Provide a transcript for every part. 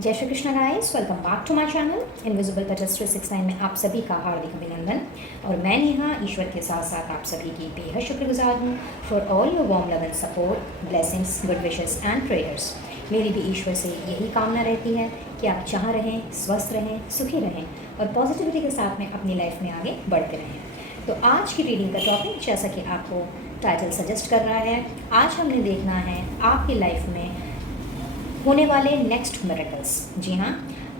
जय Shri Krishna guys, welcome back to my channel invisible petals 369 में आप सभी का हार्दिक अभिनंदन। और मैं नेहा ईश्वर के साथ साथ आप सभी की बेहद शुक्रगुजार हूँ for all your warm love and support, blessings, good wishes and prayers. मेरी भी ईश्वर से यही कामना रहती है कि आप जहाँ रहें, स्वस्थ रहें, सुखी रहें और पॉजिटिविटी के साथ में अपनी लाइफ में आगे बढ़ते रहें। तो आज की रीडिंग का टॉपिक, जैसा कि आपको टाइटल सजेस्ट कर रहा है, आज हमने देखना है आपकी लाइफ में होने वाले नेक्स्ट मिरेकल्स। जी हाँ,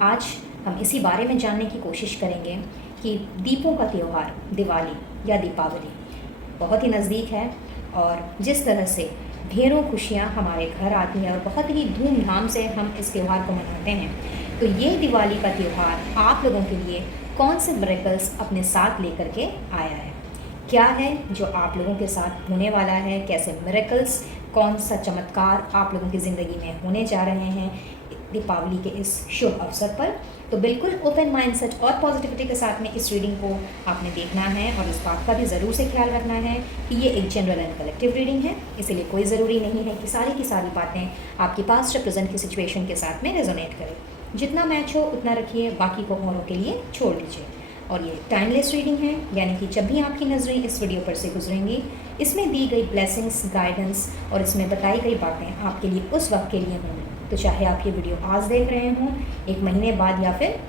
आज हम इसी बारे में जानने की कोशिश करेंगे कि दीपों का त्यौहार दिवाली या दीपावली बहुत ही नज़दीक है और जिस तरह से ढेरों खुशियाँ हमारे घर आती हैं और बहुत ही धूमधाम से हम इस त्यौहार को मनाते हैं, तो ये दिवाली का त्यौहार आप लोगों के लिए कौन से मिरेकल्स अपने साथ लेकर के आया है, क्या है जो आप लोगों के साथ होने वाला है, कैसे मिरेकल्स, कौन सा चमत्कार आप लोगों की ज़िंदगी में होने जा रहे हैं दीपावली के इस शुभ अवसर पर। तो बिल्कुल ओपन माइंडसेट और पॉजिटिविटी के साथ में इस रीडिंग को आपने देखना है और इस बात का भी ज़रूर से ख्याल रखना है कि ये एक जनरल एंड कलेक्टिव रीडिंग है, इसीलिए कोई ज़रूरी नहीं है कि सारी की सारी बातें आपकी पास्ट या प्रेजेंट की सिचुएशन के साथ में रेजोनेट करें। जितना मैच हो उतना रखिए, बाकी को औरों के लिए छोड़ दीजिए। और ये टाइमलेस रीडिंग है, यानी कि जब भी आपकी नज़रें इस वीडियो पर से गुजरेंगी, इसमें दी गई ब्लेसिंग्स, गाइडेंस और इसमें बताई गई बातें आपके लिए उस वक्त के लिए हों, तो चाहे आप ये वीडियो आज देख रहे हों, एक महीने बाद या फिर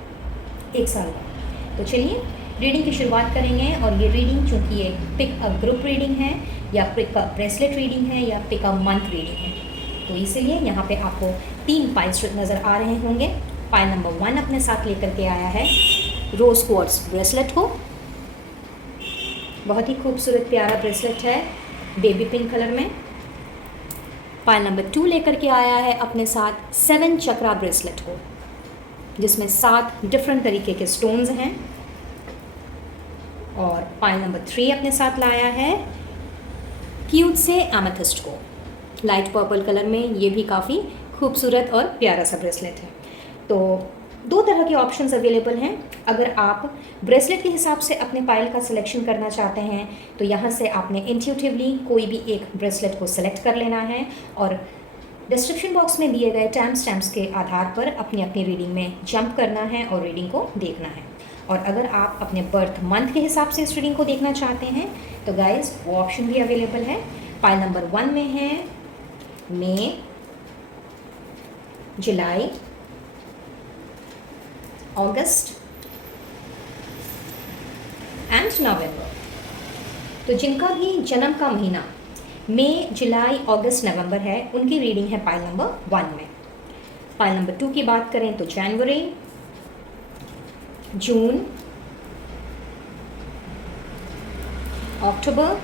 एक साल बाद। तो चलिए रीडिंग की शुरुआत करेंगे। और ये रीडिंग चूँकि ये पिक अ ग्रुप रीडिंग है या पिक अ ब्रेसलेट रीडिंग है या पिक अ मंथ रीडिंग है, तो इसीलिए यहाँ पे आपको 3 पाइल्स नज़र आ रहे होंगे। पाइल नंबर 1 अपने साथ लेकर के आया है रोज़ क्वार्ट्ज ब्रेसलेट को। बहुत ही खूबसूरत प्यारा ब्रेसलेट है बेबी पिंक कलर में। पाइल नंबर 2 लेकर के आया है अपने साथ 7 चक्रा ब्रेसलेट को, जिसमें 7 डिफरेंट तरीके के स्टोन्स हैं। और पाइल नंबर 3 अपने साथ लाया है क्यूट से एमेथिस्ट को, लाइट पर्पल कलर में। ये भी काफ़ी खूबसूरत और प्यारा सा ब्रेसलेट है। तो 2 तरह के ऑप्शंस अवेलेबल हैं। अगर आप ब्रेसलेट के हिसाब से अपने पायल का सिलेक्शन करना चाहते हैं, तो यहाँ से आपने इंट्यूटिवली कोई भी एक ब्रेसलेट को सिलेक्ट कर लेना है और डिस्क्रिप्शन बॉक्स में दिए गए टाइम स्टैम्प्स के आधार पर अपनी अपनी रीडिंग में जंप करना है और रीडिंग को देखना है। और अगर आप अपने बर्थ मंथ के हिसाब से इस रीडिंग को देखना चाहते हैं, तो गाइज वो ऑप्शन भी अवेलेबल है। पायल नंबर 1 में है मई, जुलाई, अगस्त एंड नवंबर। तो जिनका भी जन्म का महीना मई, जुलाई, अगस्त, नवंबर है, उनकी रीडिंग है पाइल नंबर 1 में। पाइल नंबर 2 की बात करें तो जनवरी, जून, अक्टूबर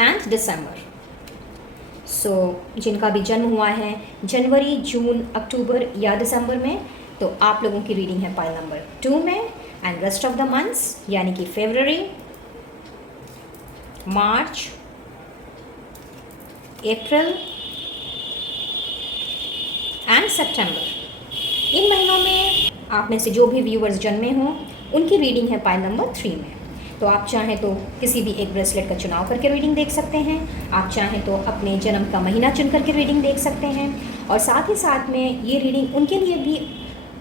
एंड दिसंबर। सो जिनका भी जन्म हुआ है जनवरी, जून, अक्टूबर या दिसंबर में, तो आप लोगों की रीडिंग है पाइल नंबर 2 में। And rest of the months, यानी कि फरवरी, मार्च, अप्रैल एंड सितंबर, इन महीनों में आप में से जो भी व्यूअर्स जन्मे हों, उनकी रीडिंग है पाइल नंबर 3 में। तो आप चाहें तो किसी भी एक ब्रेसलेट का चुनाव करके रीडिंग देख सकते हैं, आप चाहें तो अपने जन्म का महीना चुन करके रीडिंग देख सकते हैं। और साथ ही साथ में ये रीडिंग उनके लिए भी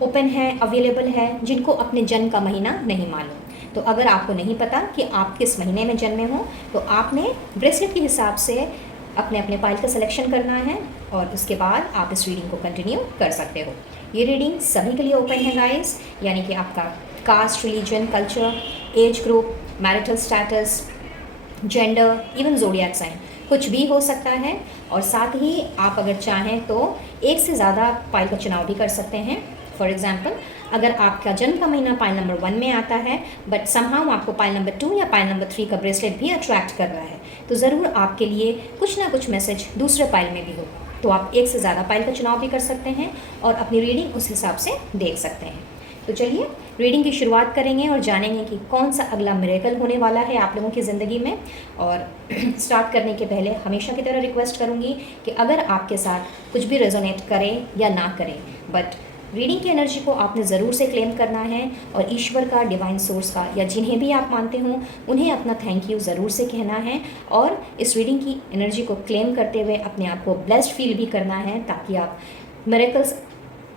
ओपन है, अवेलेबल है, जिनको अपने जन्म का महीना नहीं मालूम। तो अगर आपको नहीं पता कि आप किस महीने में जन्मे हो, तो आपने ब्रेसलेट के हिसाब से अपने अपने पाइल का सिलेक्शन करना है और उसके बाद आप इस रीडिंग को कंटिन्यू कर सकते हो। ये रीडिंग सभी के लिए ओपन है गाइस, यानी कि आपका caste, religion, culture, age group, marital status, gender, even zodiac sign, कुछ भी हो सकता है। और साथ ही आप अगर चाहें तो एक से ज़्यादा पाइल का चुनाव भी कर सकते हैं। फॉर एग्जाम्पल, अगर आपका जन्म का महीना पाइल नंबर 1 में आता है, बट समहाउ आपको पाइल नंबर 2 या पाइल नंबर 3 का ब्रेसलेट भी अट्रैक्ट कर रहा है, तो ज़रूर आपके लिए कुछ ना कुछ मैसेज दूसरे पाइल में भी हो, तो आप एक से ज़्यादा पाइल का चुनाव भी कर सकते हैं और अपनी रीडिंग उस हिसाब से देख सकते हैं। तो चलिए रीडिंग की शुरुआत करेंगे और जानेंगे कि कौन सा अगला मिरेकल होने वाला है आप लोगों की ज़िंदगी में। और स्टार्ट करने के पहले हमेशा की तरह रिक्वेस्ट करूँगी कि अगर आपके साथ कुछ भी रेजोनेट करे या ना करे, बट रीडिंग की एनर्जी को आपने ज़रूर से क्लेम करना है और ईश्वर का, डिवाइन सोर्स का, या जिन्हें भी आप मानते हो उन्हें अपना थैंक यू ज़रूर से कहना है और इस रीडिंग की एनर्जी को क्लेम करते हुए अपने आप को ब्लेस्ड फील भी करना है, ताकि आप मिरेकल्स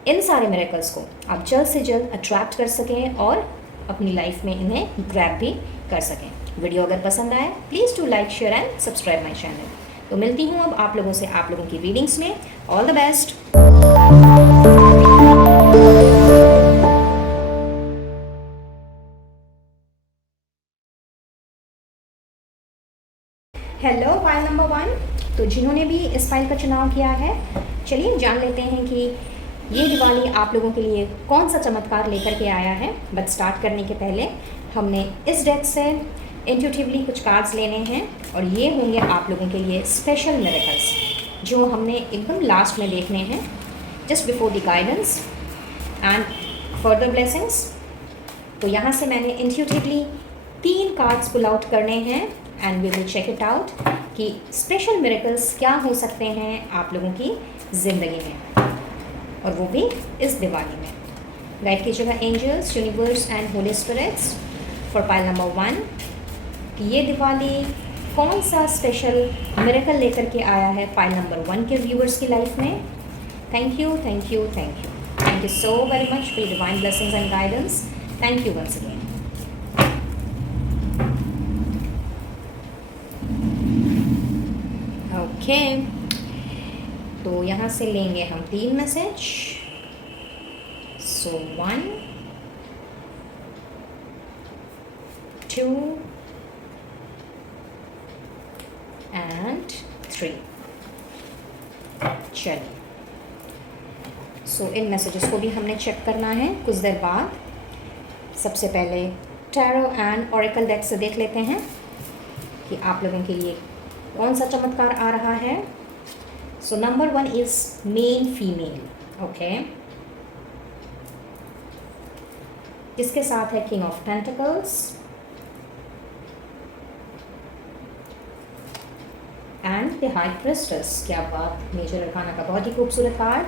इन सारे मिरेकल्स को आप जल्द से जल्द अट्रैक्ट कर सकें और अपनी लाइफ में इन्हें ग्रैब भी कर सकें। वीडियो अगर पसंद आए please to like share and subscribe my channel. तो मिलती हूँ अब आप लोगों से आप लोगों की रीडिंग्स में। All the best. Hello file number 1। तो जिन्होंने भी इस फाइल का चुनाव किया है, चलिए जान लेते हैं कि ये दिवाली आप लोगों के लिए कौन सा चमत्कार लेकर के आया है। बट स्टार्ट करने के पहले हमने इस डेक से इंट्यूटिवली कुछ कार्ड्स लेने हैं और ये होंगे आप लोगों के लिए स्पेशल मिरेकल्स जो हमने एकदम लास्ट में देखने हैं, just before the guidance and further blessings. तो यहाँ से मैंने इंट्यूटिवली 3 कार्ड्स पुल आउट करने हैं and we will check it out कि स्पेशल मिरेकल्स क्या हो सकते हैं आप लोगों की ज़िंदगी में, और वो भी इस दिवाली में। गाइड कीजिएगा angels, universe and holy spirits for pile number 1। ये दिवाली कौन सा स्पेशल मिरेकल लेकर के आया है पाइल नंबर 1 के व्यूअर्स की लाइफ में। Thank you, thank you, thank you, thank you so very much for divine blessings and guidance. Thank you once again. Okay, तो यहाँ से लेंगे हम 3 मैसेज। So 1, 2 and 3। चलिए, सो इन मैसेजेस को भी हमने चेक करना है कुछ देर बाद। सबसे पहले टैरो एंड ऑरेकल डेक से देख लेते हैं कि आप लोगों के लिए कौन सा चमत्कार आ रहा है। So number 1 is man female. Okay, इसके साथ है king of pentacles and the high priestess. क्या बात, मेजर अरकाना का बहुत ही खूबसूरत card.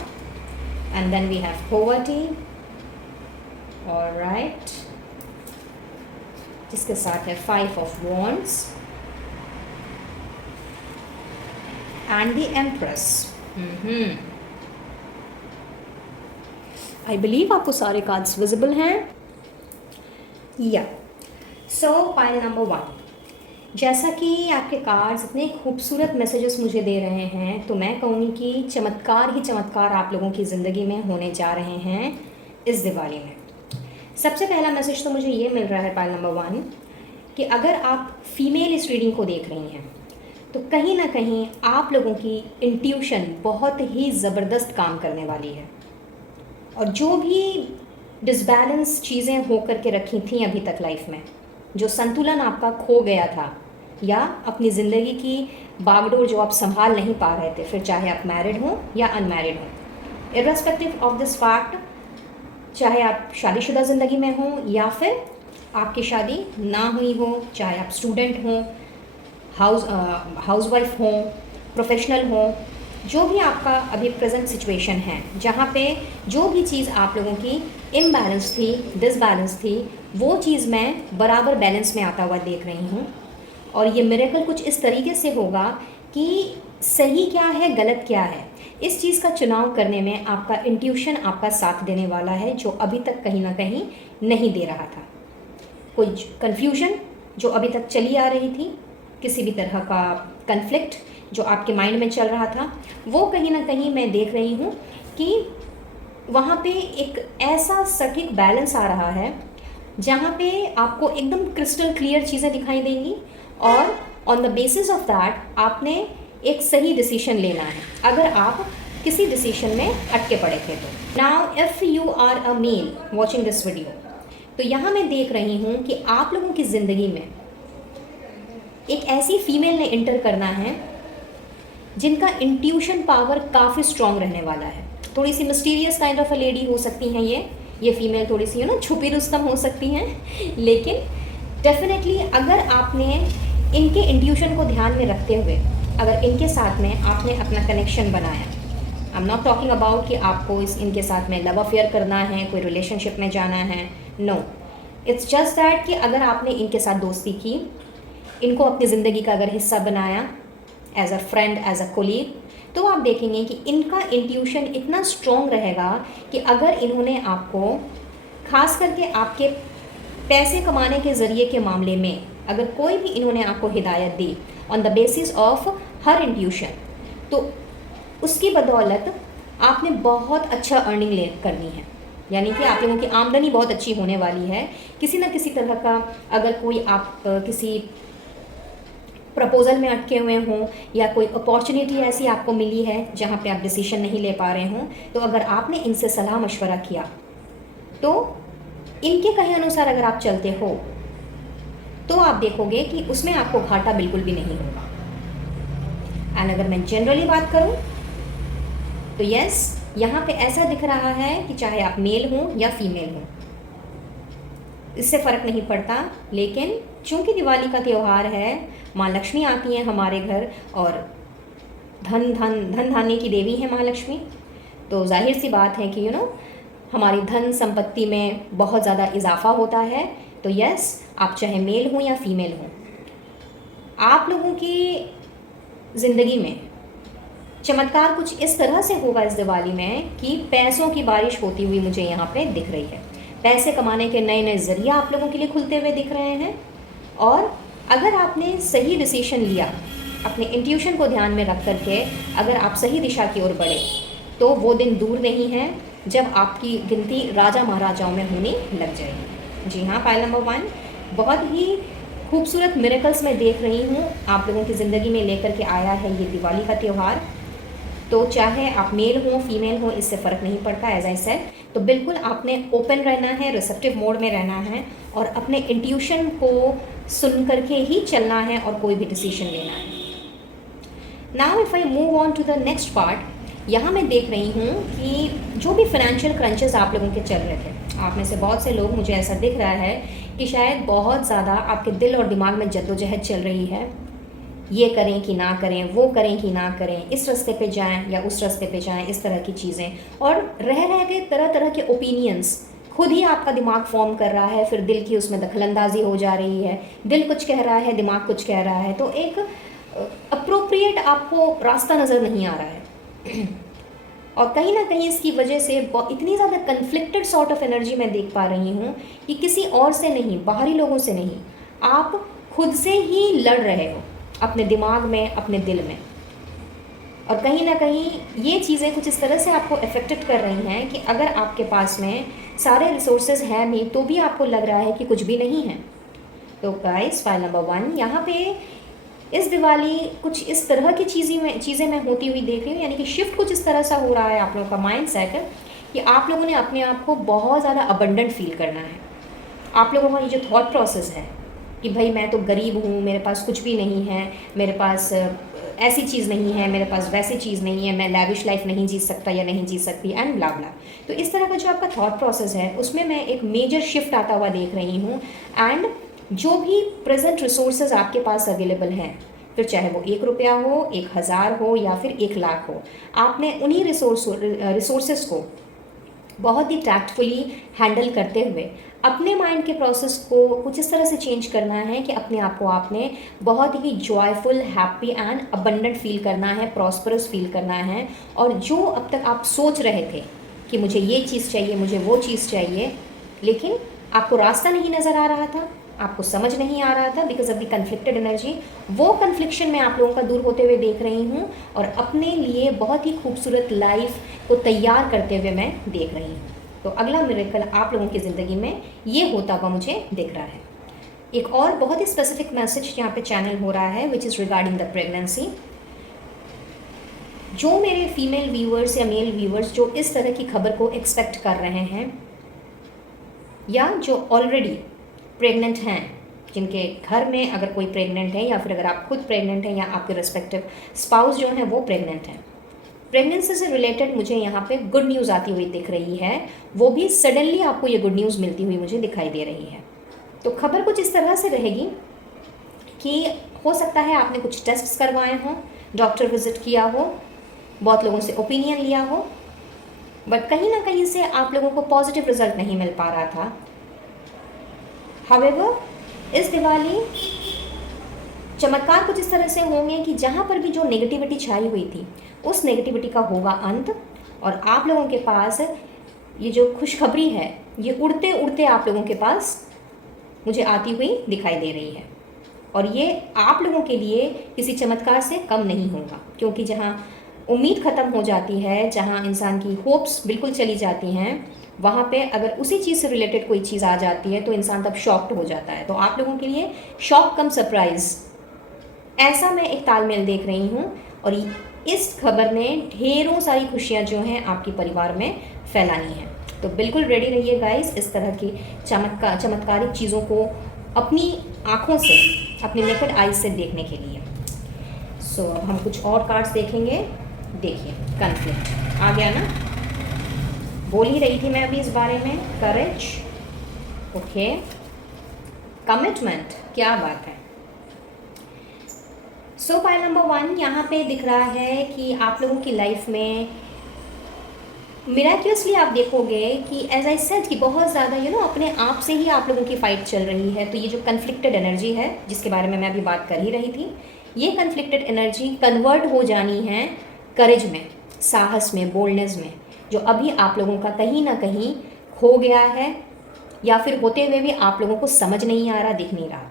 And then we have poverty, alright, जिसके साथ है 5 of wands and the empress. I believe आपको सारे कार्ड्स विजिबल हैं। या सो पाइल नंबर 1, जैसा कि आपके कार्ड्स इतने खूबसूरत मैसेजेस मुझे दे रहे हैं, तो मैं कहूँगी कि चमत्कार ही चमत्कार आप लोगों की ज़िंदगी में होने जा रहे हैं इस दिवाली में। सबसे पहला मैसेज तो मुझे ये मिल रहा है पाइल नंबर 1 कि अगर आप फीमेल इस रीडिंग को देख रही हैं तो कहीं ना कहीं आप लोगों की इंट्यूशन बहुत ही ज़बरदस्त काम करने वाली है, और जो भी डिसबैलेंस चीज़ें हो कर के रखी थी अभी तक लाइफ में, जो संतुलन आपका खो गया था या अपनी ज़िंदगी की बागडोर जो आप संभाल नहीं पा रहे थे, फिर चाहे आप मैरिड हों या अनमैरिड हों, इर्रेस्पेक्टिव ऑफ दिस फैक्ट, चाहे आप शादीशुदा ज़िंदगी में हों या फिर आपकी शादी ना हुई हो, चाहे आप स्टूडेंट हों, हाउसवाइफ हों, प्रोफेशनल हों, जो भी आपका अभी प्रेजेंट सिचुएशन है, जहाँ पे जो भी चीज़ आप लोगों की इम्बैलेंस थी, डिसबैलेंस थी, वो चीज़ मैं बराबर बैलेंस में आता हुआ देख रही हूँ। और ये मिरेकल कुछ इस तरीके से होगा कि सही क्या है, गलत क्या है, इस चीज़ का चुनाव करने में आपका इंट्यूशन आपका साथ देने वाला है, जो अभी तक कहीं ना कहीं नहीं दे रहा था। कोई कन्फ्यूजन जो अभी तक चली आ रही थी, किसी भी तरह का कन्फ्लिक्ट जो आपके माइंड में चल रहा था, वो कहीं ना कहीं मैं देख रही हूँ कि वहाँ पे एक ऐसा सटीक बैलेंस आ रहा है जहाँ पे आपको एकदम क्रिस्टल क्लियर चीज़ें दिखाई देंगी, और on the basis of that आपने एक सही डिसीजन लेना है अगर आप किसी डिसीजन में अटके पड़े थे तो। Now if you are a male watching this video, तो यहाँ मैं देख रही हूँ कि आप लोगों की ज़िंदगी में एक ऐसी फीमेल ने एंटर करना है जिनका इंट्यूशन पावर काफ़ी स्ट्रॉन्ग रहने वाला है। थोड़ी सी mysterious kind of a lady हो सकती हैं ये फीमेल थोड़ी सी छुपी रुस्तम हो सकती हैं, लेकिन डेफिनेटली अगर आपने इनके इंट्यूशन को ध्यान में रखते हुए अगर इनके साथ में आपने अपना कनेक्शन बनाया, I am not talking about कि आपको इनके साथ में लव अफेयर करना है, कोई रिलेशनशिप में जाना है, नो, इट्स जस्ट दैट कि अगर आपने इनके साथ दोस्ती की, इनको अपनी ज़िंदगी का अगर हिस्सा बनाया as a friend, as a colleague, तो आप देखेंगे कि इनका इंट्यूशन इतना स्ट्रॉन्ग रहेगा कि अगर इन्होंने आपको, खास करके आपके पैसे कमाने के ज़रिए के मामले में, अगर कोई भी इन्होंने आपको हिदायत दी on the basis of her intuition, तो उसकी बदौलत आपने बहुत अच्छा अर्निंग ले करनी है। यानी कि आप लोगों की आमदनी बहुत अच्छी होने वाली है। किसी न किसी तरह का, अगर कोई आप किसी प्रपोज़ल में अटके हुए हों या कोई अपॉर्चुनिटी ऐसी आपको मिली है जहाँ पे आप डिसीजन नहीं ले पा रहे हों, तो अगर आपने इनसे सलाह मशवरा किया तो इनके कहे अनुसार अगर आप चलते हो तो आप देखोगे कि उसमें आपको घाटा बिल्कुल भी नहीं होगा। एंड अगर मैं जनरली बात करूं तो यस, यहाँ पे ऐसा दिख रहा है कि चाहे आप मेल हों या फीमेल हों, इससे फ़र्क नहीं पड़ता। लेकिन चूंकि दिवाली का त्यौहार है, माँ लक्ष्मी आती हैं हमारे घर और धन धान्य की देवी है माँ लक्ष्मी, तो जाहिर सी बात है कि हमारी धन संपत्ति में बहुत ज़्यादा इजाफा होता है। तो यस, आप चाहे मेल हों या फीमेल हों, आप लोगों की ज़िंदगी में चमत्कार कुछ इस तरह से होगा इस दिवाली में कि पैसों की बारिश होती हुई मुझे यहाँ पे दिख रही है। पैसे कमाने के नए नए ज़रिए आप लोगों के लिए खुलते हुए दिख रहे हैं। और अगर आपने सही डिसीजन लिया, अपने इंट्यूशन को ध्यान में रख करके अगर आप सही दिशा की ओर बढ़े, तो वो दिन दूर नहीं है जब आपकी गिनती राजा महाराजाओं में होने लग जाएगी। जी हाँ, फाइल नंबर 1 बहुत ही खूबसूरत मिरेकल्स मैं देख रही हूँ आप लोगों की ज़िंदगी में लेकर के आया है ये दिवाली का त्यौहार। तो चाहे आप मेल हो फीमेल हो, इससे फ़र्क नहीं पड़ता। एज आई सेड, तो बिल्कुल आपने ओपन रहना है, रिसेप्टिव मोड में रहना है और अपने इंट्यूशन को सुन करके ही चलना है और कोई भी डिसीजन लेना है। Now if I move on to the next part, यहाँ मैं देख रही हूँ कि जो भी फाइनेंशियल क्रंचेस आप लोगों के चल रहे थे, आप में से बहुत से लोग, मुझे ऐसा दिख रहा है कि शायद बहुत ज़्यादा आपके दिल और दिमाग में जद्दोजहद चल रही है। ये करें कि ना करें, वो करें कि ना करें, इस रास्ते पे जाएं या उस रास्ते पे जाएं, इस तरह की चीज़ें, और रह के तरह तरह के ओपिनियंस खुद ही आपका दिमाग फॉर्म कर रहा है। फिर दिल की उसमें दखलंदाजी हो जा रही है, दिल कुछ कह रहा है, दिमाग कुछ कह रहा है, तो एक अप्रोप्रिएट आपको रास्ता नज़र नहीं आ रहा है। और कहीं ना कहीं इसकी वजह से इतनी ज़्यादा कन्फ्लिक्टेड सॉर्ट ऑफ एनर्जी मैं देख पा रही हूँ कि किसी और से नहीं, बाहरी लोगों से नहीं, आप खुद से ही लड़ रहे हो अपने दिमाग में, अपने दिल में। और कहीं ना कहीं ये चीज़ें कुछ इस तरह से आपको अफेक्टेड कर रही हैं कि अगर आपके पास में सारे रिसोर्सेज हैं भी तो भी आपको लग रहा है कि कुछ भी नहीं है। तो गाइस, फाइल नंबर 1, यहाँ पे इस दिवाली कुछ इस तरह की चीज़ें मैं होती हुई देख रही हूँ। यानी कि शिफ्ट कुछ इस तरह सा हो रहा है आप लोगों का माइंड सेट कि आप लोगों ने अपने आप को बहुत ज़्यादा अबंडेंट फील करना है। आप लोगों का ये जो थॉट प्रोसेस है कि भाई मैं तो गरीब हूँ, मेरे पास कुछ भी नहीं है, मेरे पास ऐसी चीज़ नहीं है, मेरे पास वैसी चीज़ नहीं है, मैं लैविश लाइफ नहीं जी सकता या नहीं जी सकती, एंड ब्ला ब्ला। तो इस तरह का जो आपका थॉट प्रोसेस है उसमें मैं एक मेजर शिफ्ट आता हुआ देख रही हूँ। एंड जो भी प्रेजेंट रिसोर्सेज आपके पास अवेलेबल हैं, फिर चाहे वो 1 रुपया हो, 1000 हो या फिर 1 लाख हो, आपने उन्हीं रिसोर्सेज को बहुत ही टैक्टफुली हैंडल करते हुए अपने माइंड के प्रोसेस को कुछ इस तरह से चेंज करना है कि अपने आप को आपने बहुत ही joyful, happy and abundant feel करना है, प्रॉस्परस फील करना है। और जो अब तक आप सोच रहे थे कि मुझे ये चीज़ चाहिए, मुझे वो चीज़ चाहिए, लेकिन आपको रास्ता नहीं नज़र आ रहा था, आपको समझ नहीं आ रहा था because of the conflicted energy, वो कन्फ्लिक्शन मैं आप लोगों का दूर होते हुए देख रही हूँ और अपने लिए बहुत ही खूबसूरत लाइफ को तैयार करते हुए मैं देख रही हूँ। तो अगला मिरेकल आप लोगों की ज़िंदगी में ये होता हुआ मुझे दिख रहा है। एक और बहुत ही स्पेसिफिक मैसेज यहाँ पे चैनल हो रहा है which is regarding the pregnancy. जो मेरे फीमेल व्यूअर्स या मेल व्यूअर्स जो इस तरह की खबर को एक्सपेक्ट कर रहे हैं या जो ऑलरेडी प्रेग्नेंट हैं, जिनके घर में अगर कोई प्रेग्नेंट है या फिर अगर आप खुद प्रेग्नेंट हैं या आपके रिस्पेक्टिव स्पाउस जो हैं वो प्रेग्नेंट हैं, प्रेगनेंसी से रिलेटेड मुझे यहाँ पे गुड न्यूज़ आती हुई दिख रही है। वो भी सडनली आपको ये गुड न्यूज़ मिलती हुई मुझे दिखाई दे रही है। तो खबर कुछ इस तरह से रहेगी कि हो सकता है आपने कुछ टेस्ट्स करवाए हों, डॉक्टर विजिट किया हो, बहुत लोगों से ओपिनियन लिया हो, बट कहीं ना कहीं से आप लोगों को पॉजिटिव रिजल्ट नहीं मिल पा रहा था। हावेवर, इस दिवाली चमत्कार कुछ इस तरह से होंगे कि जहाँ पर भी जो नेगेटिविटी छाई हुई थी उस नेगेटिविटी का होगा अंत, और आप लोगों के पास ये जो खुशखबरी है ये उड़ते उड़ते आप लोगों के पास मुझे आती हुई दिखाई दे रही है। और ये आप लोगों के लिए किसी चमत्कार से कम नहीं होगा, क्योंकि जहाँ उम्मीद ख़त्म हो जाती है, जहाँ इंसान की होप्स बिल्कुल चली जाती हैं, वहाँ पे अगर उसी चीज़ से रिलेटेड कोई चीज़ आ जाती है तो इंसान तब शॉक्ड हो जाता है। तो आप लोगों के लिए शॉक कम सरप्राइज़, ऐसा मैं एक तालमेल देख रही हूँ। और इस खबर ने ढेरों सारी खुशियाँ जो हैं आपके परिवार में फैलानी है। तो बिल्कुल रेडी रहिए गाइस इस तरह की चमत्कारिक चीज़ों को अपनी आँखों से, अपने नेकेड आइज से देखने के लिए। सो अब हम कुछ और कार्ड्स देखेंगे। देखिए, कन्फ्लिक्ट आ गया ना, बोल ही रही थी मैं अभी इस बारे में। करेज, ओके, कमिटमेंट, क्या बात है। सो पाइल नंबर 1 यहाँ पे दिख रहा है कि आप लोगों की लाइफ में मिराक्युलसली आप देखोगे कि एज आई सेड कि बहुत ज़्यादा अपने आप से ही आप लोगों की फ़ाइट चल रही है। तो ये जो कन्फ्लिक्टेड एनर्जी है जिसके बारे में मैं अभी बात कर ही रही थी, ये कन्फ्लिक्टेड एनर्जी कन्वर्ट हो जानी है करेज में, साहस में, बोल्डनेस में, जो अभी आप लोगों का कहीं ना कहीं खो गया है, या फिर होते हुए भी आप लोगों को समझ नहीं आ रहा, दिख नहीं रहा।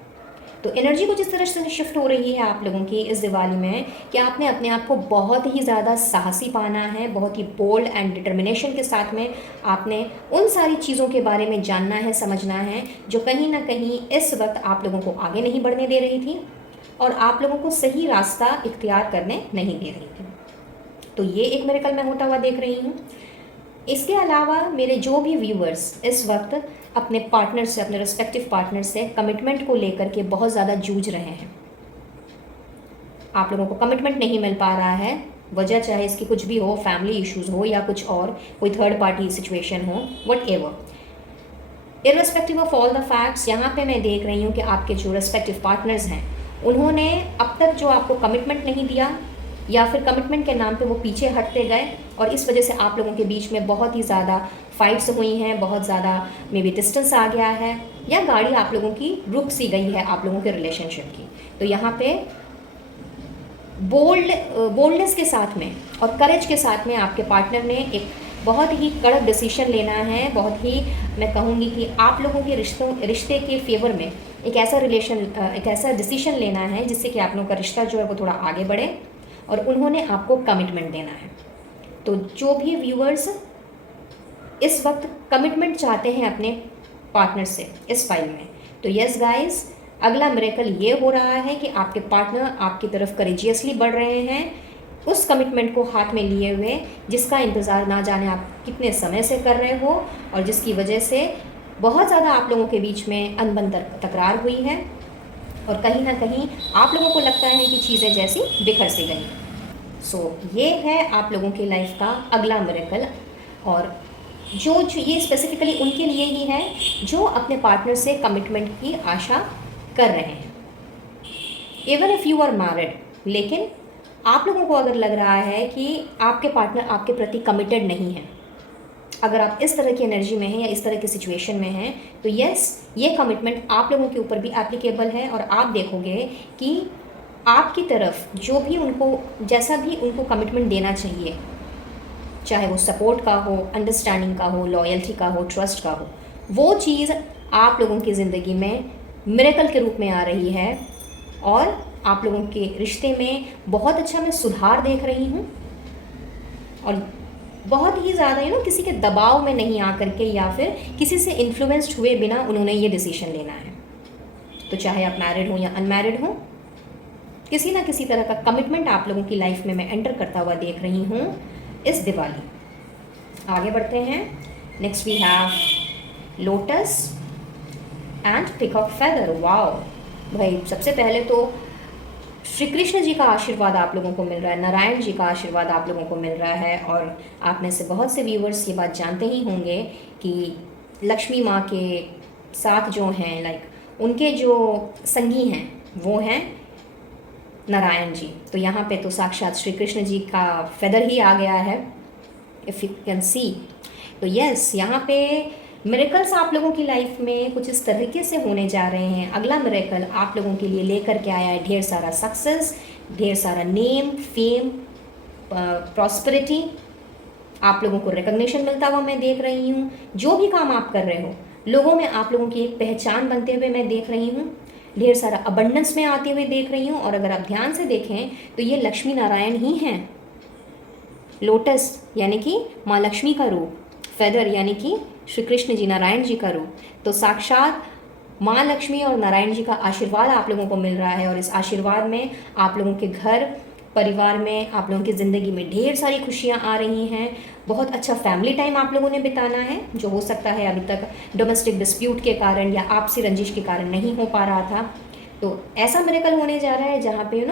तो एनर्जी कुछ इस तरह से शिफ्ट हो रही है आप लोगों की इस दिवाली में कि आपने अपने आप को बहुत ही ज़्यादा साहसी पाना है, बहुत ही बोल्ड एंड डिटर्मिनेशन के साथ में आपने उन सारी चीज़ों के बारे में जानना है, समझना है, जो कहीं ना कहीं इस वक्त आप लोगों को आगे नहीं बढ़ने दे रही थी और आप लोगों को सही रास्ता इख्तियार करने नहीं दे रही थी। तो ये एक मिरेकल मैं होता हुआ देख रही हूँ। इसके अलावा मेरे जो भी व्यूअर्स इस वक्त अपने पार्टनर से, अपने रिस्पेक्टिव पार्टनर से कमिटमेंट को लेकर के बहुत ज़्यादा जूझ रहे हैं, आप लोगों को कमिटमेंट नहीं मिल पा रहा है, वजह चाहे इसकी कुछ भी हो, फैमिली इश्यूज़ हो या कुछ और, कोई थर्ड पार्टी सिचुएशन हो, what ever, irrespective of all the facts, यहाँ पे मैं देख रही हूँ कि आपके जो रिस्पेक्टिव पार्टनर्स हैं उन्होंने अब तक जो आपको कमिटमेंट नहीं दिया, या फिर कमिटमेंट के नाम पे वो पीछे हटते गए, और इस वजह से आप लोगों के बीच में बहुत ही ज़्यादा फाइट्स हुई हैं, बहुत ज़्यादा मे बी डिस्टेंस आ गया है, या गाड़ी आप लोगों की रुक सी गई है आप लोगों के रिलेशनशिप की। तो यहाँ पे बोल्डनेस के साथ में और करेज के साथ में आपके पार्टनर ने एक बहुत ही कड़क डिसीजन लेना है, बहुत ही मैं कहूँगी कि आप लोगों के रिश्ते के फेवर में एक ऐसा डिसीजन लेना है जिससे कि आप लोगों का रिश्ता जो है वो थोड़ा आगे बढ़े, और उन्होंने आपको कमिटमेंट देना है। तो जो भी व्यूअर्स इस वक्त कमिटमेंट चाहते हैं अपने पार्टनर से इस फाइल में, तो यस गाइस, अगला मिरेकल ये हो रहा है कि आपके पार्टनर आपकी तरफ करेजियसली बढ़ रहे हैं, उस कमिटमेंट को हाथ में लिए हुए, जिसका इंतज़ार ना जाने आप कितने समय से कर रहे हो, और जिसकी वजह से बहुत ज़्यादा आप लोगों के बीच में अनबन तकरार हुई है, और कहीं ना कहीं आप लोगों को लगता है कि चीज़ें जैसी बिखर सी गई। सो ये है आप लोगों की लाइफ का अगला मिरेकल, और जो ये स्पेसिफिकली उनके लिए ही है जो अपने पार्टनर से कमिटमेंट की आशा कर रहे हैं, even if you are married. लेकिन आप लोगों को अगर लग रहा है कि आपके पार्टनर आपके प्रति कमिटेड नहीं है, अगर आप इस तरह की एनर्जी में हैं या इस तरह की सिचुएशन में हैं, तो यस, ये कमिटमेंट आप लोगों के ऊपर भी एप्लीकेबल है, और आप देखोगे कि आपकी तरफ जो भी उनको, जैसा भी उनको कमिटमेंट देना चाहिए, चाहे वो सपोर्ट का हो, अंडरस्टैंडिंग का हो, लॉयल्टी का हो, ट्रस्ट का हो, वो चीज़ आप लोगों की ज़िंदगी में मिरेकल के रूप में आ रही है, और आप लोगों के रिश्ते में बहुत अच्छा मैं सुधार देख रही हूँ, और बहुत ही ज़्यादा किसी के दबाव में नहीं आ करके या फिर किसी से इन्फ्लुएंस्ड हुए बिना उन्होंने ये डिसीजन लेना है। तो चाहे आप मैरिड हो या अनमैरिड हो, किसी ना किसी तरह का कमिटमेंट आप लोगों की लाइफ में मैं एंटर करता हुआ देख रही हूँ इस दिवाली। आगे बढ़ते हैं। Next we have lotus and peacock feather. Wow भाई, सबसे पहले तो श्री कृष्ण जी का आशीर्वाद आप लोगों को मिल रहा है, नारायण जी का आशीर्वाद आप लोगों को मिल रहा है, और आप में से बहुत से व्यूवर्स ये बात जानते ही होंगे कि लक्ष्मी माँ के साथ जो हैं, लाइक उनके जो संगी हैं वो हैं नारायण जी। तो यहाँ पे तो साक्षात श्री कृष्ण जी का फेदर ही आ गया है, इफ़ यू कैन सी। तो यस, यहाँ पे मिरेकल्स आप लोगों की लाइफ में कुछ इस तरीके से होने जा रहे हैं। अगला मिरेकल आप लोगों के लिए लेकर के आया है ढेर सारा सक्सेस, ढेर सारा नेम, फेम, प्रॉस्पेरिटी, आप लोगों को रिकग्निशन मिलता हुआ मैं देख रही हूँ। जो भी काम आप कर रहे हो, लोगों में आप लोगों की एक पहचान बनते हुए मैं देख रही हूँ। ढेर सारा अबंडेंस में आते हुए देख रही हूँ। और अगर आप ध्यान से देखें तो ये लक्ष्मी नारायण ही हैं। लोटस यानी कि माँ लक्ष्मी का रूप, फेदर यानी कि श्री कृष्ण जी, नारायण जी का रूप। तो साक्षात माँ लक्ष्मी और नारायण जी का आशीर्वाद आप लोगों को मिल रहा है। और इस आशीर्वाद में आप लोगों के घर परिवार में, आप लोगों की ज़िंदगी में ढेर सारी खुशियाँ आ रही हैं। बहुत अच्छा फैमिली टाइम आप लोगों ने बिताना है, जो हो सकता है अभी तक डोमेस्टिक डिस्प्यूट के कारण या आपसी रंजिश के कारण नहीं हो पा रहा था। तो ऐसा मिरेकल होने जा रहा है जहाँ पे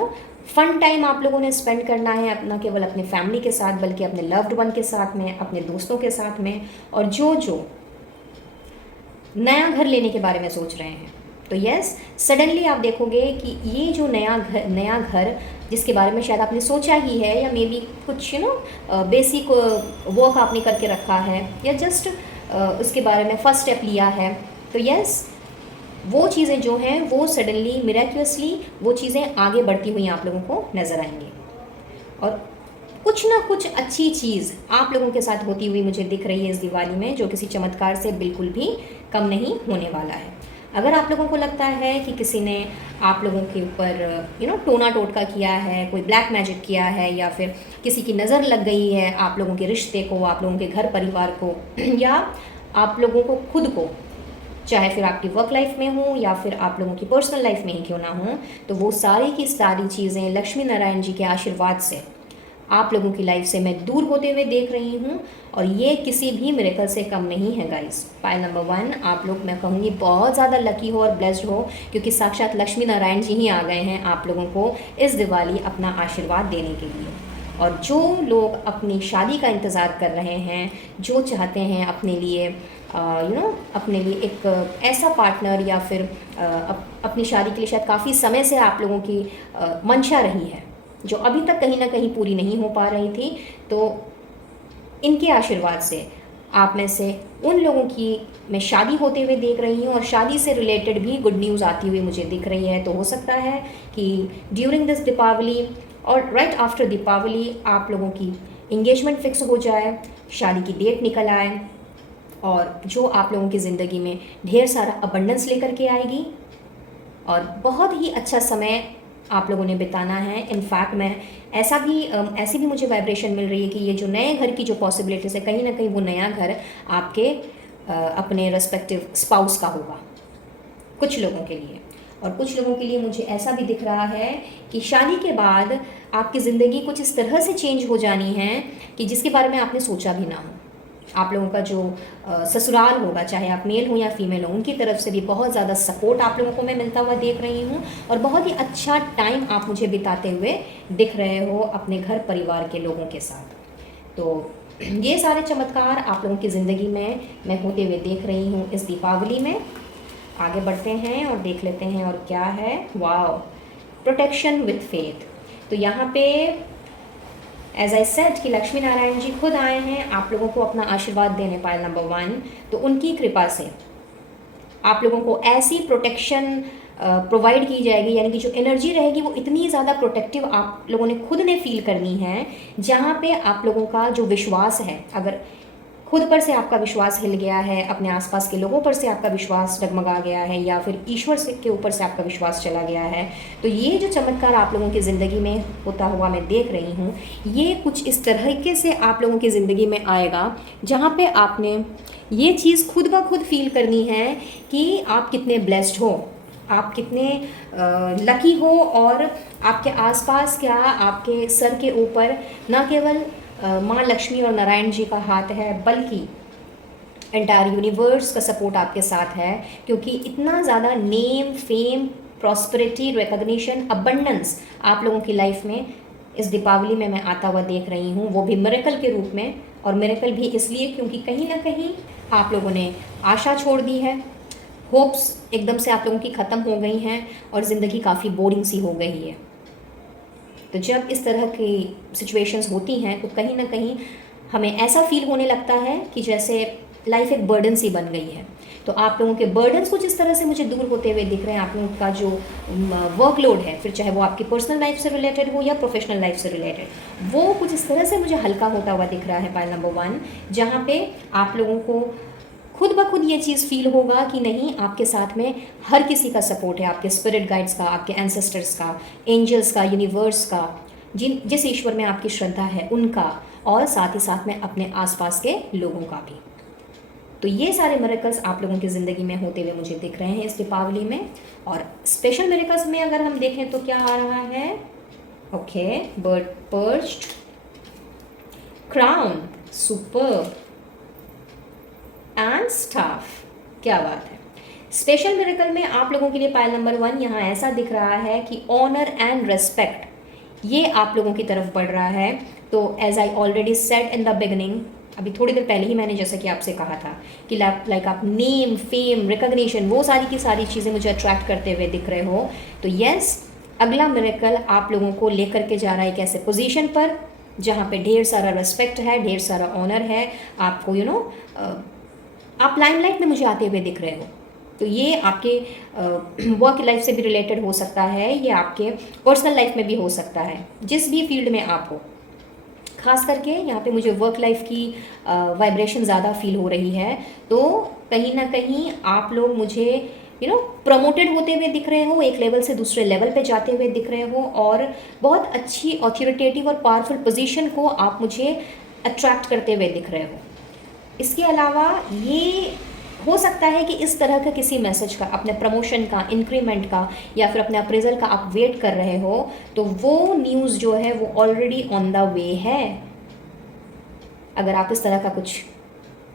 फन टाइम आप लोगों ने स्पेंड करना है, अपना केवल अपने फैमिली के साथ बल्कि अपने लव्ड वन के साथ में, अपने दोस्तों के साथ में। और जो नया घर लेने के बारे में सोच रहे हैं, तो यस, सडनली आप देखोगे कि ये जो नया घर जिसके बारे में शायद आपने सोचा ही है, या मे बी कुछ बेसिक वर्क आपने करके रखा है, या जस्ट उसके बारे में फर्स्ट स्टेप लिया है, तो यस, वो चीज़ें जो हैं वो सडनली मिरेक्युलसली वो चीज़ें आगे बढ़ती हुई आप लोगों को नज़र आएंगी। और कुछ ना कुछ अच्छी चीज़ आप लोगों के साथ होती हुई मुझे दिख रही है इस दिवाली में, जो किसी चमत्कार से बिल्कुल भी कम नहीं होने वाला है। अगर आप लोगों को लगता है कि किसी ने आप लोगों के ऊपर टोना टोटका किया है, कोई ब्लैक मैजिक किया है, या फिर किसी की नज़र लग गई है आप लोगों के रिश्ते को, आप लोगों के घर परिवार को, या आप लोगों को खुद को, चाहे फिर आपकी वर्क लाइफ में हो या फिर आप लोगों की पर्सनल लाइफ में ही क्यों ना हो, तो वो सारी की सारी चीज़ें लक्ष्मी नारायण जी के आशीर्वाद से आप लोगों की लाइफ से मैं दूर होते हुए देख रही हूँ। और ये किसी भी मिरेकल से कम नहीं है गाइस। पायल नंबर 1, आप लोग मैं कहूँगी बहुत ज़्यादा लकी हो और ब्लेस्ड हो, क्योंकि साक्षात लक्ष्मी नारायण जी ही आ गए हैं आप लोगों को इस दिवाली अपना आशीर्वाद देने के लिए। और जो लोग अपनी शादी का इंतज़ार कर रहे हैं, जो चाहते हैं अपने लिए अपने लिए एक ऐसा पार्टनर, या फिर अपनी शादी के लिए शायद काफ़ी समय से आप लोगों की मंशा रही है, जो अभी तक कहीं ना कहीं पूरी नहीं हो पा रही थी, तो इनके आशीर्वाद से आप में से उन लोगों की मैं शादी होते हुए देख रही हूँ। और शादी से रिलेटेड भी गुड न्यूज़ आती हुई मुझे दिख रही है। तो हो सकता है कि ड्यूरिंग दिस दीपावली और राइट आफ्टर दीपावली आप लोगों की इंगेजमेंट फिक्स हो जाए, शादी की डेट निकल आए, और जो आप लोगों की ज़िंदगी में ढेर सारा अबंडेंस लेकर के आएगी। और बहुत ही अच्छा समय आप लोगों ने बिताना है। इनफैक्ट मैं ऐसी भी मुझे वाइब्रेशन मिल रही है कि ये जो नए घर की जो पॉसिबिलिटीज़ है, कहीं ना कहीं वो नया घर आपके अपने रेस्पेक्टिव स्पाउस का होगा कुछ लोगों के लिए। और कुछ लोगों के लिए मुझे ऐसा भी दिख रहा है कि शादी के बाद आपकी ज़िंदगी कुछ इस तरह से चेंज हो जानी है कि जिसके बारे में आपने सोचा भी ना हो। आप लोगों का जो ससुराल होगा, चाहे आप मेल हो या फीमेल हो, उनकी तरफ से भी बहुत ज़्यादा सपोर्ट आप लोगों को मैं मिलता हुआ देख रही हूँ। और बहुत ही अच्छा टाइम आप मुझे बिताते हुए दिख रहे हो अपने घर परिवार के लोगों के साथ। तो ये सारे चमत्कार आप लोगों की ज़िंदगी में मैं होते हुए देख रही हूँ इस दीपावली में। आगे बढ़ते हैं और देख लेते हैं और क्या है। Wow, protection with faith. तो यहाँ पे एज आई सेड कि लक्ष्मी नारायण जी खुद आए हैं आप लोगों को अपना आशीर्वाद देने। पायल नंबर 1, तो उनकी कृपा से आप लोगों को ऐसी प्रोटेक्शन प्रोवाइड की जाएगी, यानी कि जो एनर्जी रहेगी वो इतनी ज़्यादा प्रोटेक्टिव आप लोगों ने खुद ने फील करनी है, जहाँ पे आप लोगों का जो विश्वास है, अगर खुद पर से आपका विश्वास हिल गया है, अपने आसपास के लोगों पर से आपका विश्वास डगमगा गया है, या फिर ईश्वर से के ऊपर से आपका विश्वास चला गया है, तो ये जो चमत्कार आप लोगों की ज़िंदगी में होता हुआ मैं देख रही हूँ, ये कुछ इस तरीके से आप लोगों की ज़िंदगी में आएगा जहाँ पे आपने ये चीज़ खुद ब खुद फील करनी है कि आप कितने ब्लेस्ड हो, आप कितने लकी हो, और आपके आसपास क्या आपके सर के ऊपर न केवल माँ लक्ष्मी और नारायण जी का हाथ है, बल्कि एंटायर यूनिवर्स का सपोर्ट आपके साथ है, क्योंकि इतना ज़्यादा name, fame, prosperity, recognition, abundance आप लोगों की लाइफ में इस दीपावली में मैं आता हुआ देख रही हूँ, वो भी मिरेकल के रूप में। और मिरेकल भी इसलिए क्योंकि कहीं ना कहीं आप लोगों ने आशा छोड़ दी है, होप्स एकदम से आप लोगों की ख़त्म हो गई हैं, और ज़िंदगी काफ़ी बोरिंग सी हो गई है। तो जब इस तरह की सिचुएशंस होती हैं तो कहीं ना कहीं हमें ऐसा फील होने लगता है कि जैसे लाइफ एक बर्डन सी बन गई है। तो आप लोगों के बर्डन्स कुछ इस तरह से मुझे दूर होते हुए दिख रहे हैं। आप लोगों का जो वर्कलोड है, फिर चाहे वो आपकी पर्सनल लाइफ से रिलेटेड हो या प्रोफेशनल लाइफ से रिलेटेड, वो कुछ इस तरह से मुझे हल्का होता हुआ दिख रहा है पाइल नंबर 1, जहाँ पे आप लोगों को खुद ब खुद ये चीज़ फील होगा कि नहीं, आपके साथ में हर किसी का सपोर्ट है, आपके स्पिरिट गाइड्स का, आपके एंसेस्टर्स का, एंजल्स का, यूनिवर्स का, जिस ईश्वर में आपकी श्रद्धा है उनका, और साथ ही साथ में अपने आसपास के लोगों का भी। तो ये सारे मिरेकल्स आप लोगों की ज़िंदगी में होते हुए मुझे दिख रहे हैं इस दीपावली में। और स्पेशल मिरेकल्स में अगर हम देखें तो क्या आ रहा है? Okay, bird perched, crown, super and staff. क्या बात है। स्पेशल मिरेकल में आप लोगों के लिए पाइल नंबर 1 यहाँ ऐसा दिख रहा है कि ऑनर एंड रेस्पेक्ट ये आप लोगों की तरफ बढ़ रहा है। तो as I already said in the beginning, अभी थोड़ी देर पहले ही मैंने जैसा कि आपसे कहा था कि लाइक आप नेम, फेम, रिकॉग्निशन, वो सारी की सारी चीज़ें मुझे अट्रैक्ट करते हुए दिख रहे हो। तो यस, अगला मिरेकल आप लोगों को लेकर के जा रहा है एक ऐसे पोजीशन पर जहाँ पे ढेर सारा रिस्पेक्ट है, ढेर सारा ऑनर है। आपको आप लाइमलाइट में मुझे आते हुए दिख रहे हो। तो ये आपके वर्क लाइफ से भी रिलेटेड हो सकता है, ये आपके पर्सनल लाइफ में भी हो सकता है, जिस भी फील्ड में आप हो। खास करके यहाँ पे मुझे वर्क लाइफ की वाइब्रेशन ज़्यादा फील हो रही है। तो कहीं ना कहीं आप लोग मुझे प्रमोटेड होते हुए दिख रहे हो, एक लेवल से दूसरे लेवल पे जाते हुए दिख रहे हो, और बहुत अच्छी ऑथोरिटेटिव और पावरफुल पोजीशन को आप मुझे अट्रैक्ट करते हुए दिख रहे हो। इसके अलावा ये हो सकता है कि इस तरह का किसी मैसेज का, अपने प्रमोशन का, इंक्रीमेंट का, या फिर अपने अप्रेजल का आप वेट कर रहे हो, तो वो न्यूज़ जो है वो ऑलरेडी ऑन द वे है। अगर आप इस तरह का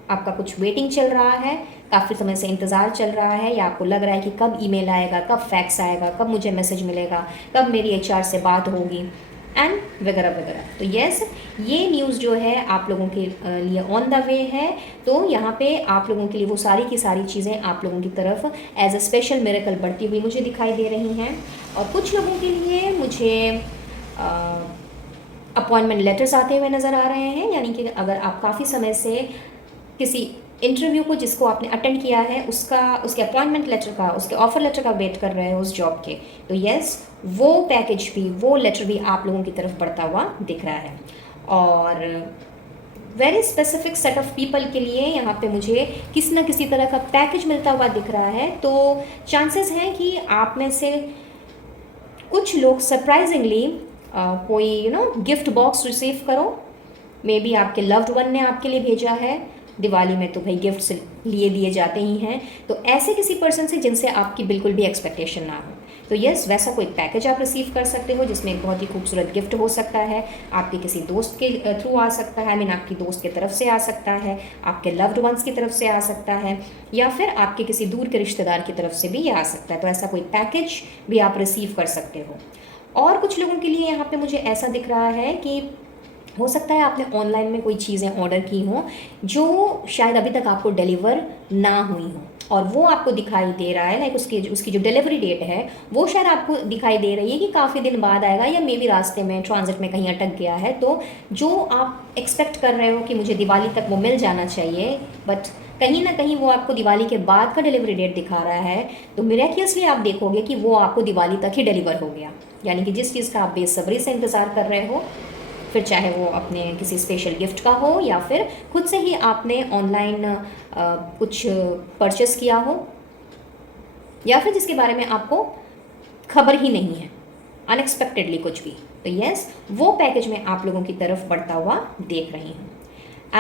आपका कुछ वेटिंग चल रहा है, काफ़ी समय से इंतज़ार चल रहा है, या आपको लग रहा है कि कब ईमेल आएगा, कब फैक्स आएगा, कब मुझे मैसेज मिलेगा, कब मेरी एचआर से बात होगी, एंड वगैरह वगैरह, तो यस, ये न्यूज़ जो है आप लोगों के लिए ऑन द वे है। तो यहाँ पे आप लोगों के लिए वो सारी की सारी चीज़ें आप लोगों की तरफ एज अ स्पेशल मिरेकल बढ़ती हुई मुझे दिखाई दे रही हैं। और कुछ लोगों के लिए मुझे अपॉइंटमेंट लेटर्स आते हुए नज़र आ रहे हैं, यानी कि अगर आप काफ़ी समय से किसी इंटरव्यू को जिसको आपने अटेंड किया है उसके अपॉइंटमेंट लेटर का, उसके ऑफर लेटर का वेट कर रहे हो उस जॉब के, तो यस, वो पैकेज भी, वो लेटर भी आप लोगों की तरफ बढ़ता हुआ दिख रहा है। और very specific set of people के लिए यहाँ पे मुझे किसी न किसी तरह का पैकेज मिलता हुआ दिख रहा है। तो चांसेस हैं कि आप में से कुछ लोग सरप्राइजिंगली कोई गिफ्ट बॉक्स रिसीव करो। मे बी आपके लव्ड वन ने आपके लिए भेजा है। दिवाली में तो भाई गिफ्ट्स लिए दिए जाते ही हैं। तो ऐसे किसी पर्सन से जिनसे आपकी बिल्कुल भी एक्सपेक्टेशन ना हो, तो यस, वैसा कोई पैकेज आप रिसीव कर सकते हो जिसमें एक बहुत ही खूबसूरत गिफ्ट हो सकता है। आपके किसी दोस्त के थ्रू आ सकता है, मीन आपकी दोस्त की तरफ से आ सकता है, आपके लव्ड वंस की तरफ से आ सकता है, या फिर आपके किसी दूर के रिश्तेदार की तरफ से भी ये आ सकता है। तो ऐसा कोई पैकेज भी आप रिसीव कर सकते हो। और कुछ लोगों के लिए यहाँ पे मुझे ऐसा दिख रहा है कि हो सकता है आपने ऑनलाइन में कोई चीज़ें ऑर्डर की हों जो शायद अभी तक आपको डिलीवर ना हुई हों, और वो आपको दिखाई दे रहा है, लाइक उसकी जो डिलीवरी डेट है वो शायद आपको दिखाई दे रही है कि काफ़ी दिन बाद आएगा, या मे बी रास्ते में ट्रांजिट में कहीं अटक गया है। तो जो आप एक्सपेक्ट कर रहे हो कि मुझे दिवाली तक वो मिल जाना चाहिए, बट कहीं ना कहीं वो आपको दिवाली के बाद का डिलीवरी डेट दिखा रहा है, तो मिरेकल्सली आप देखोगे कि वो आपको दिवाली तक ही डिलीवर हो गया। यानी कि जिस चीज़ का आप बेसब्री से इंतज़ार कर रहे हो, फिर चाहे वो अपने किसी स्पेशल गिफ्ट का हो, या फिर खुद से ही आपने ऑनलाइन कुछ परचेस किया हो, या फिर जिसके बारे में आपको खबर ही नहीं है, अनएक्सपेक्टेडली कुछ भी, तो यस, वो पैकेज में आप लोगों की तरफ बढ़ता हुआ देख रही हूँ।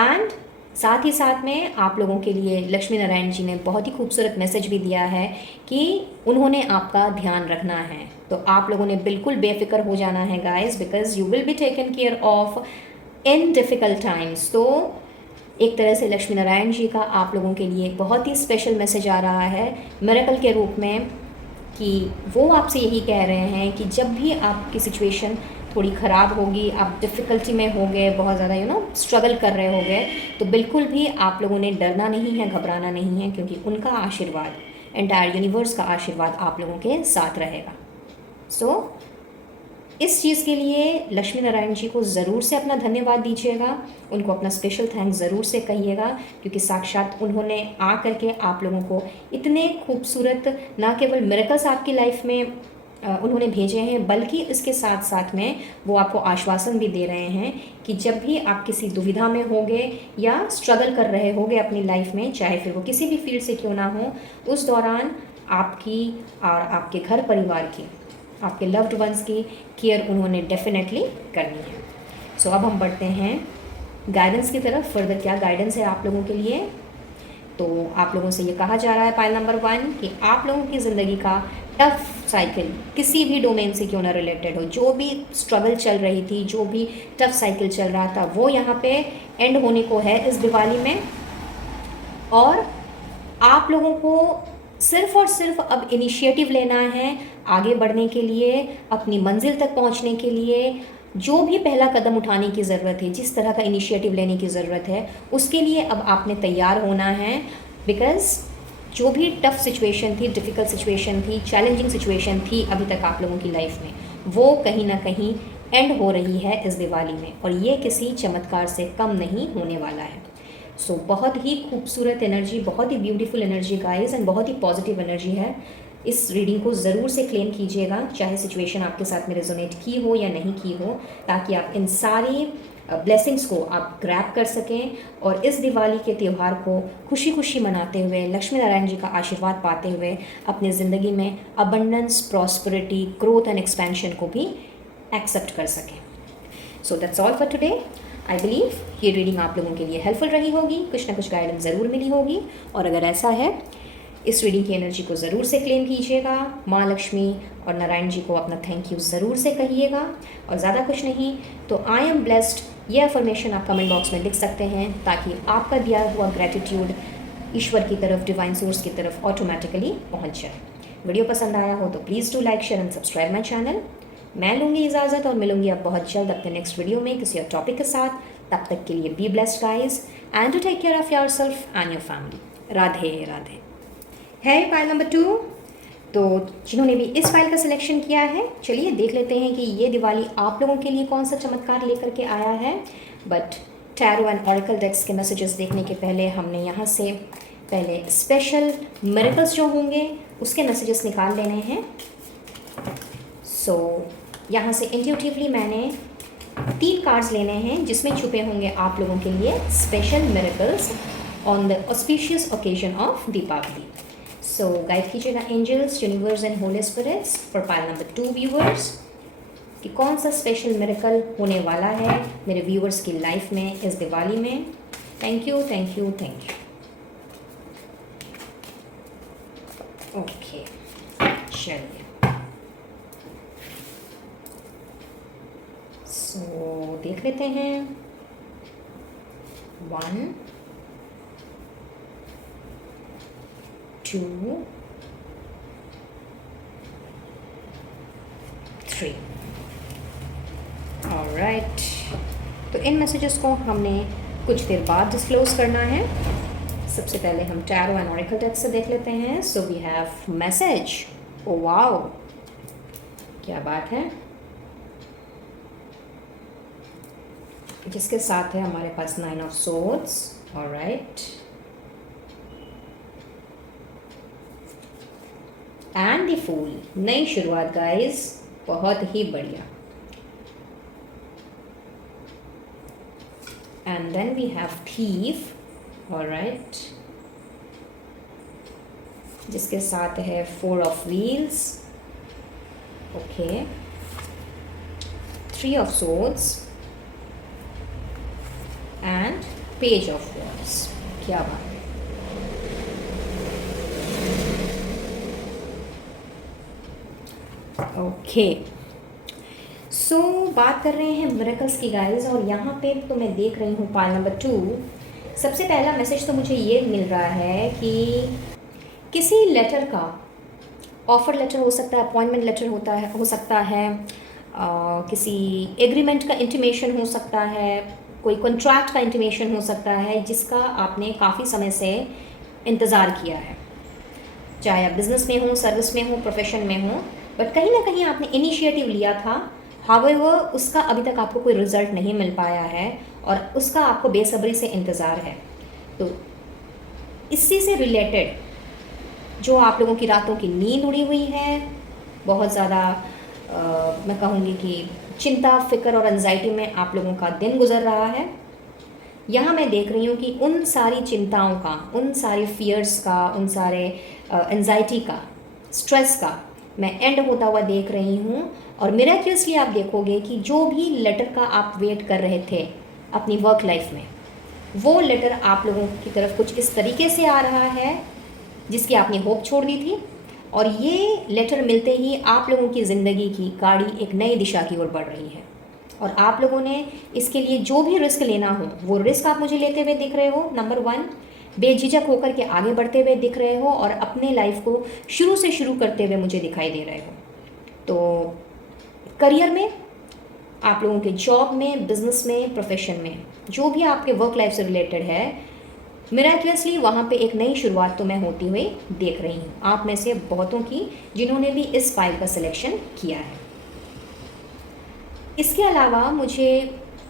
एंड साथ ही साथ में आप लोगों के लिए लक्ष्मी नारायण जी ने बहुत ही खूबसूरत मैसेज भी दिया है कि उन्होंने आपका ध्यान रखना है। तो आप लोगों ने बिल्कुल बेफिक्र हो जाना है guys, because you will be taken care of in difficult times. तो एक तरह से लक्ष्मी नारायण जी का आप लोगों के लिए बहुत ही स्पेशल मैसेज आ रहा है मिरेकल के रूप में, कि वो आपसे यही कह रहे हैं कि जब भी आपकी सिचुएशन थोड़ी ख़राब होगी, आप डिफ़िकल्टी में हो गए, बहुत ज़्यादा स्ट्रगल कर रहे हो गए, तो बिल्कुल भी आप लोगों ने डरना नहीं है, घबराना नहीं है, क्योंकि उनका आशीर्वाद, एंटायर यूनिवर्स का आशीर्वाद आप लोगों के साथ रहेगा। सो इस चीज़ के लिए लक्ष्मी नारायण जी को ज़रूर से अपना धन्यवाद दीजिएगा, उनको अपना स्पेशल थैंक्स ज़रूर से कहिएगा, क्योंकि साक्षात उन्होंने आ करके आप लोगों को इतने खूबसूरत ना केवल मिरेकल्स आपकी लाइफ में उन्होंने भेजे हैं, बल्कि इसके साथ साथ में वो आपको आश्वासन भी दे रहे हैं कि जब भी आप किसी दुविधा में होंगे या स्ट्रगल कर रहे होंगे अपनी लाइफ में, चाहे फिर वो किसी भी फील्ड से क्यों ना हो, उस दौरान आपकी और आपके घर परिवार की, आपके लव्ड वंस की केयर उन्होंने डेफिनेटली करनी है। सो अब हम बढ़ते हैं गाइडेंस की तरफ। फर्दर क्या गाइडेंस है आप लोगों के लिए? तो आप लोगों से ये कहा जा रहा है पाइल नंबर 1 कि आप लोगों की ज़िंदगी का टफ साइकिल किसी भी डोमेन से क्यों ना रिलेटेड हो, जो भी स्ट्रगल चल रही थी, जो भी टफ साइकिल चल रहा था, वो यहाँ पे एंड होने को है इस दिवाली में। और आप लोगों को सिर्फ और सिर्फ अब इनिशिएटिव लेना है आगे बढ़ने के लिए, अपनी मंजिल तक पहुंचने के लिए। जो भी पहला कदम उठाने की ज़रूरत है, जिस तरह का इनिशिएटिव लेने की ज़रूरत है, उसके लिए अब आपने तैयार होना है। बिकॉज़ जो भी टफ सिचुएशन थी, डिफ़िकल्ट सिचुएशन थी, चैलेंजिंग सिचुएशन थी अभी तक आप लोगों की लाइफ में, वो कहीं ना कहीं एंड हो रही है इस दिवाली में, और ये किसी चमत्कार से कम नहीं होने वाला है। सो बहुत ही खूबसूरत एनर्जी, बहुत ही ब्यूटीफुल एनर्जी गाइस, एंड बहुत ही पॉजिटिव एनर्जी है। इस रीडिंग को ज़रूर से क्लेम कीजिएगा, चाहे सिचुएशन आपके साथ में रेजोनेट की हो या नहीं की हो, ताकि आप इन सारी ब्लेसिंग्स को आप ग्रैब कर सकें और इस दिवाली के त्यौहार को खुशी खुशी मनाते हुए, लक्ष्मी नारायण जी का आशीर्वाद पाते हुए, अपनी ज़िंदगी में abundance, prosperity, growth and expansion को भी एक्सेप्ट कर सकें। So that's all for today. I believe ये रीडिंग आप लोगों के लिए हेल्पफुल रही होगी, कुछ ना कुछ गाइडेंस ज़रूर मिली होगी। और अगर ऐसा है, इस रीडिंग की एनर्जी को ज़रूर से क्लेम कीजिएगा, माँ लक्ष्मी और नारायण जी को अपना थैंक यू ज़रूर से कहिएगा। और ज़्यादा कुछ नहीं तो आई एम ब्लेस्ड ये अफर्मेशन आप कमेंट बॉक्स में लिख सकते हैं, ताकि आपका दिया हुआ ग्रेटिट्यूड ईश्वर की तरफ, डिवाइन सोर्स की तरफ ऑटोमेटिकली पहुँच जाए। वीडियो पसंद आया हो तो please do like, share and subscribe my channel. मैं लूँगी इजाज़त और मिलूँगी अब बहुत जल्द अपने नेक्स्ट वीडियो में किसी और टॉपिक के साथ। तब तक के लिए be blessed guys and to take care of yourself and your family. Radhe Radhe. है फाइल नंबर 2। तो जिन्होंने भी इस फाइल का सिलेक्शन किया है, चलिए देख लेते हैं कि ये दिवाली आप लोगों के लिए कौन सा चमत्कार लेकर के आया है। बट टैरो एंड ऑरेकल डेक्स के मैसेजेस देखने के पहले हमने यहाँ से पहले स्पेशल मिरेकल्स जो होंगे उसके मैसेजेस निकाल लेने हैं। सो यहाँ से इंट्यूटिवली मैंने 3 कार्ड्स लेने हैं, जिसमें छुपे होंगे आप लोगों के लिए special miracles on the auspicious occasion of Deepavali. So guide कीजिएगा angels, universe and holy spirits for pile number 2 viewers, कि कौन सा स्पेशल मिरेकल होने वाला है मेरे व्यूवर्स की लाइफ में इस दिवाली में। Thank you thank you thank you. Okay चलिए, सो देख लेते हैं। 1 2 3। ऑलराइट, तो इन मैसेजेस को हमने कुछ देर बाद डिस्क्लोज करना है। सबसे पहले हम टैरो एंड ऑरेकल डेक्स से देख लेते हैं। So we have message. Oh wow, क्या बात है, जिसके साथ है हमारे पास 9 of swords. Alright, and the fool. नई शुरुआत गाइस, बहुत ही बढ़िया। And then we have thief. Alright, जिसके साथ है 4 of wheels. Okay, 3 of swords and page of wands. क्या बात है। ओके, सो बात कर रहे हैं मिरेकल्स की गाइस, और यहाँ पे तो मैं देख रही हूँ पाइल नंबर 2। सबसे पहला मैसेज तो मुझे ये मिल रहा है कि किसी लेटर का, ऑफर लेटर हो सकता है, अपॉइंटमेंट लेटर हो सकता है, किसी एग्रीमेंट का इंटीमेशन हो सकता है, कोई कॉन्ट्रैक्ट का इंटीमेशन हो सकता है, जिसका आपने काफ़ी समय से इंतज़ार किया है। चाहे आप बिज़नेस में हो, सर्विस में हो, प्रोफेशन में हो, बट कहीं ना कहीं आपने इनिशिएटिव लिया था, हाउएवर उसका अभी तक आपको कोई रिजल्ट नहीं मिल पाया है और उसका आपको बेसब्री से इंतज़ार है। तो इसी से रिलेटेड जो आप लोगों की रातों की नींद उड़ी हुई है, बहुत ज़्यादा मैं कहूँगी कि चिंता, फिक्र और एंजाइटी में आप लोगों का दिन गुजर रहा है, यहाँ मैं देख रही हूँ कि उन सारी चिंताओं का, उन सारे फियर्स का, उन सारे एंजाइटी का, स्ट्रेस का मैं एंड होता हुआ देख रही हूँ। और मिरेकल्सली आप देखोगे कि जो भी लेटर का आप वेट कर रहे थे अपनी वर्क लाइफ में, वो लेटर आप लोगों की तरफ कुछ इस तरीके से आ रहा है जिसकी आपने होप छोड़ दी थी। और ये लेटर मिलते ही आप लोगों की ज़िंदगी की गाड़ी एक नई दिशा की ओर बढ़ रही है और आप लोगों ने इसके लिए जो भी रिस्क लेना हो वो रिस्क आप मुझे लेते हुए दिख रहे हो। नंबर 1, बेझिझक होकर के आगे बढ़ते हुए दिख रहे हो और अपने लाइफ को शुरू से शुरू करते हुए मुझे दिखाई दे रहे हो। तो करियर में, आप लोगों के जॉब में, बिजनेस में, प्रोफेशन में, जो भी आपके वर्क लाइफ से रिलेटेड है, मिराक्युलसली वहाँ पे एक नई शुरुआत तो मैं होती हुई देख रही हूँ आप में से बहुतों की, जिन्होंने भी इस फाइल का सिलेक्शन किया है। इसके अलावा मुझे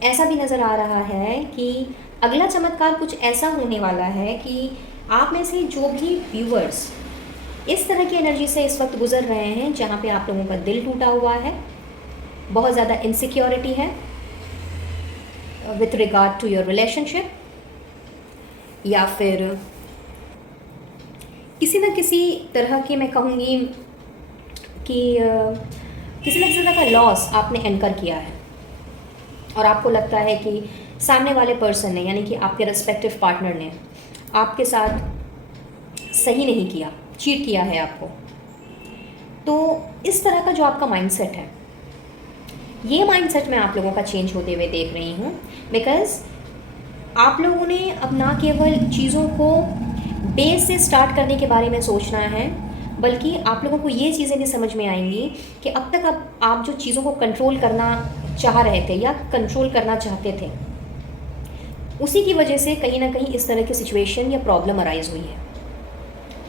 ऐसा भी नज़र आ रहा है कि अगला चमत्कार कुछ ऐसा होने वाला है कि आप में से जो भी व्यूअर्स इस तरह की एनर्जी से इस वक्त गुजर रहे हैं जहाँ पे आप लोगों का दिल टूटा हुआ है, बहुत ज़्यादा इनसिक्योरिटी है with regard to your relationship, या फिर किसी न किसी तरह की मैं कहूँगी कि किसी न किसी तरह का लॉस आपने एनकर किया है और आपको लगता है कि सामने वाले पर्सन ने, यानी कि आपके रिस्पेक्टिव पार्टनर ने आपके साथ सही नहीं किया, चीट किया है आपको। तो इस तरह का जो आपका माइंडसेट है, ये माइंडसेट में आप लोगों का चेंज होते हुए देख रही हूँ, बिकॉज़ आप लोगों ने अब ना केवल चीज़ों को बेस से स्टार्ट करने के बारे में सोचना है, बल्कि आप लोगों को ये चीज़ें भी समझ में आएंगी कि अब तक आप जो चीज़ों को कंट्रोल करना चाह रहे थे या कंट्रोल करना चाहते थे, उसी की वजह से कहीं ना कहीं इस तरह की सिचुएशन या प्रॉब्लम अराइज हुई है।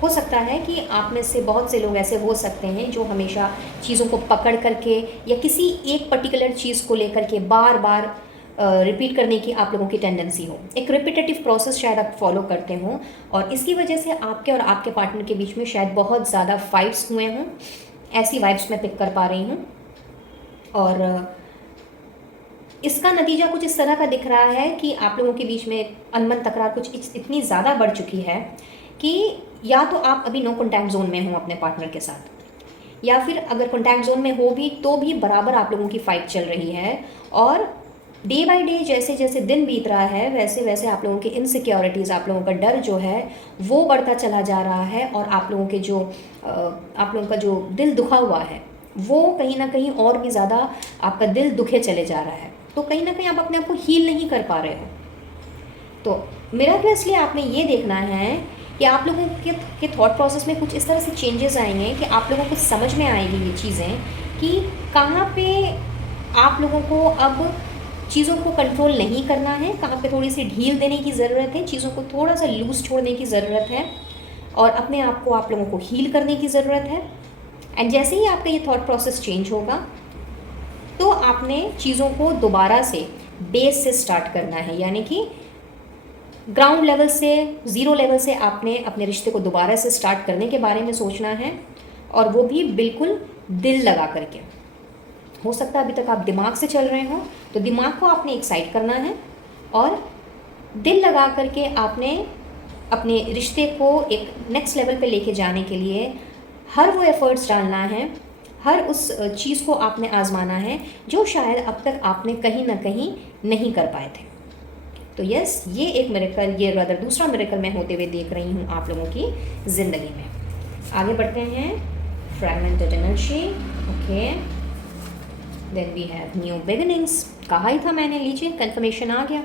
हो सकता है कि आप में से बहुत से लोग ऐसे हो सकते हैं जो हमेशा चीज़ों को पकड़ करके या किसी एक पर्टिकुलर चीज़ को लेकर के बार बार रिपीट करने की आप लोगों की टेंडेंसी हो, एक रिपीटेटिव प्रोसेस शायद आप फॉलो करते हों और इसकी वजह से आपके और आपके पार्टनर के बीच में शायद बहुत ज़्यादा फाइट्स हुए हों। ऐसी वाइब्स मैं पिक कर पा रही हूँ और इसका नतीजा कुछ इस तरह का दिख रहा है कि आप लोगों के बीच में अनबन तकरार कुछ इतनी ज़्यादा बढ़ चुकी है कि या तो आप अभी नो कॉन्टैक्ट जोन में हो अपने पार्टनर के साथ, या फिर अगर कॉन्टैक्ट जोन में हो भी तो भी बराबर आप लोगों की फ़ाइट चल रही है। और डे बाय डे जैसे जैसे दिन बीत रहा है वैसे वैसे आप लोगों की इनसिक्योरिटीज़, आप लोगों का डर जो है वो बढ़ता चला जा रहा है और आप लोगों का जो दिल दुखा हुआ है वो कहीं ना कहीं और भी ज़्यादा आपका दिल दुखे चले जा रहा है। तो कहीं ना कहीं आप अपने आप को हील नहीं कर पा रहे हो। तो मिराक्युलसली आपने ये देखना है कि आप लोगों के थॉट प्रोसेस में कुछ इस तरह से चेंजेस आएंगे कि आप लोगों को समझ में आएगी ये चीज़ें कि कहाँ पे आप लोगों को अब चीज़ों को कंट्रोल नहीं करना है, कहाँ पे थोड़ी सी ढील देने की ज़रूरत है, चीज़ों को थोड़ा सा लूज़ छोड़ने की ज़रूरत है और अपने आप को आप लोगों को हील करने की ज़रूरत है। एंड जैसे ही आपका ये थॉट प्रोसेस चेंज होगा तो आपने चीज़ों को दोबारा से बेस से स्टार्ट करना है, यानी कि ग्राउंड लेवल से, ज़ीरो लेवल से आपने अपने रिश्ते को दोबारा से स्टार्ट करने के बारे में सोचना है और वो भी बिल्कुल दिल लगा करके। हो सकता है अभी तक आप दिमाग से चल रहे हो तो दिमाग को आपने एक्साइट करना है और दिल लगा करके आपने अपने रिश्ते को एक नेक्स्ट लेवल पे लेके जाने के लिए हर वो एफ़र्ट्स डालना है, हर उस चीज़ को आपने आजमाना है जो शायद अब तक आपने कहीं ना कहीं नहीं कर पाए थे। तो यस, ये एक मिरेकल, ये रदर दूसरा मिरेकल मैं होते हुए देख रही हूँ आप लोगों की ज़िंदगी में। आगे बढ़ते हैं। Fragmented energy, okay, then we have new beginnings. कहा ही था मैंने, लीजिए कंफर्मेशन आ गया।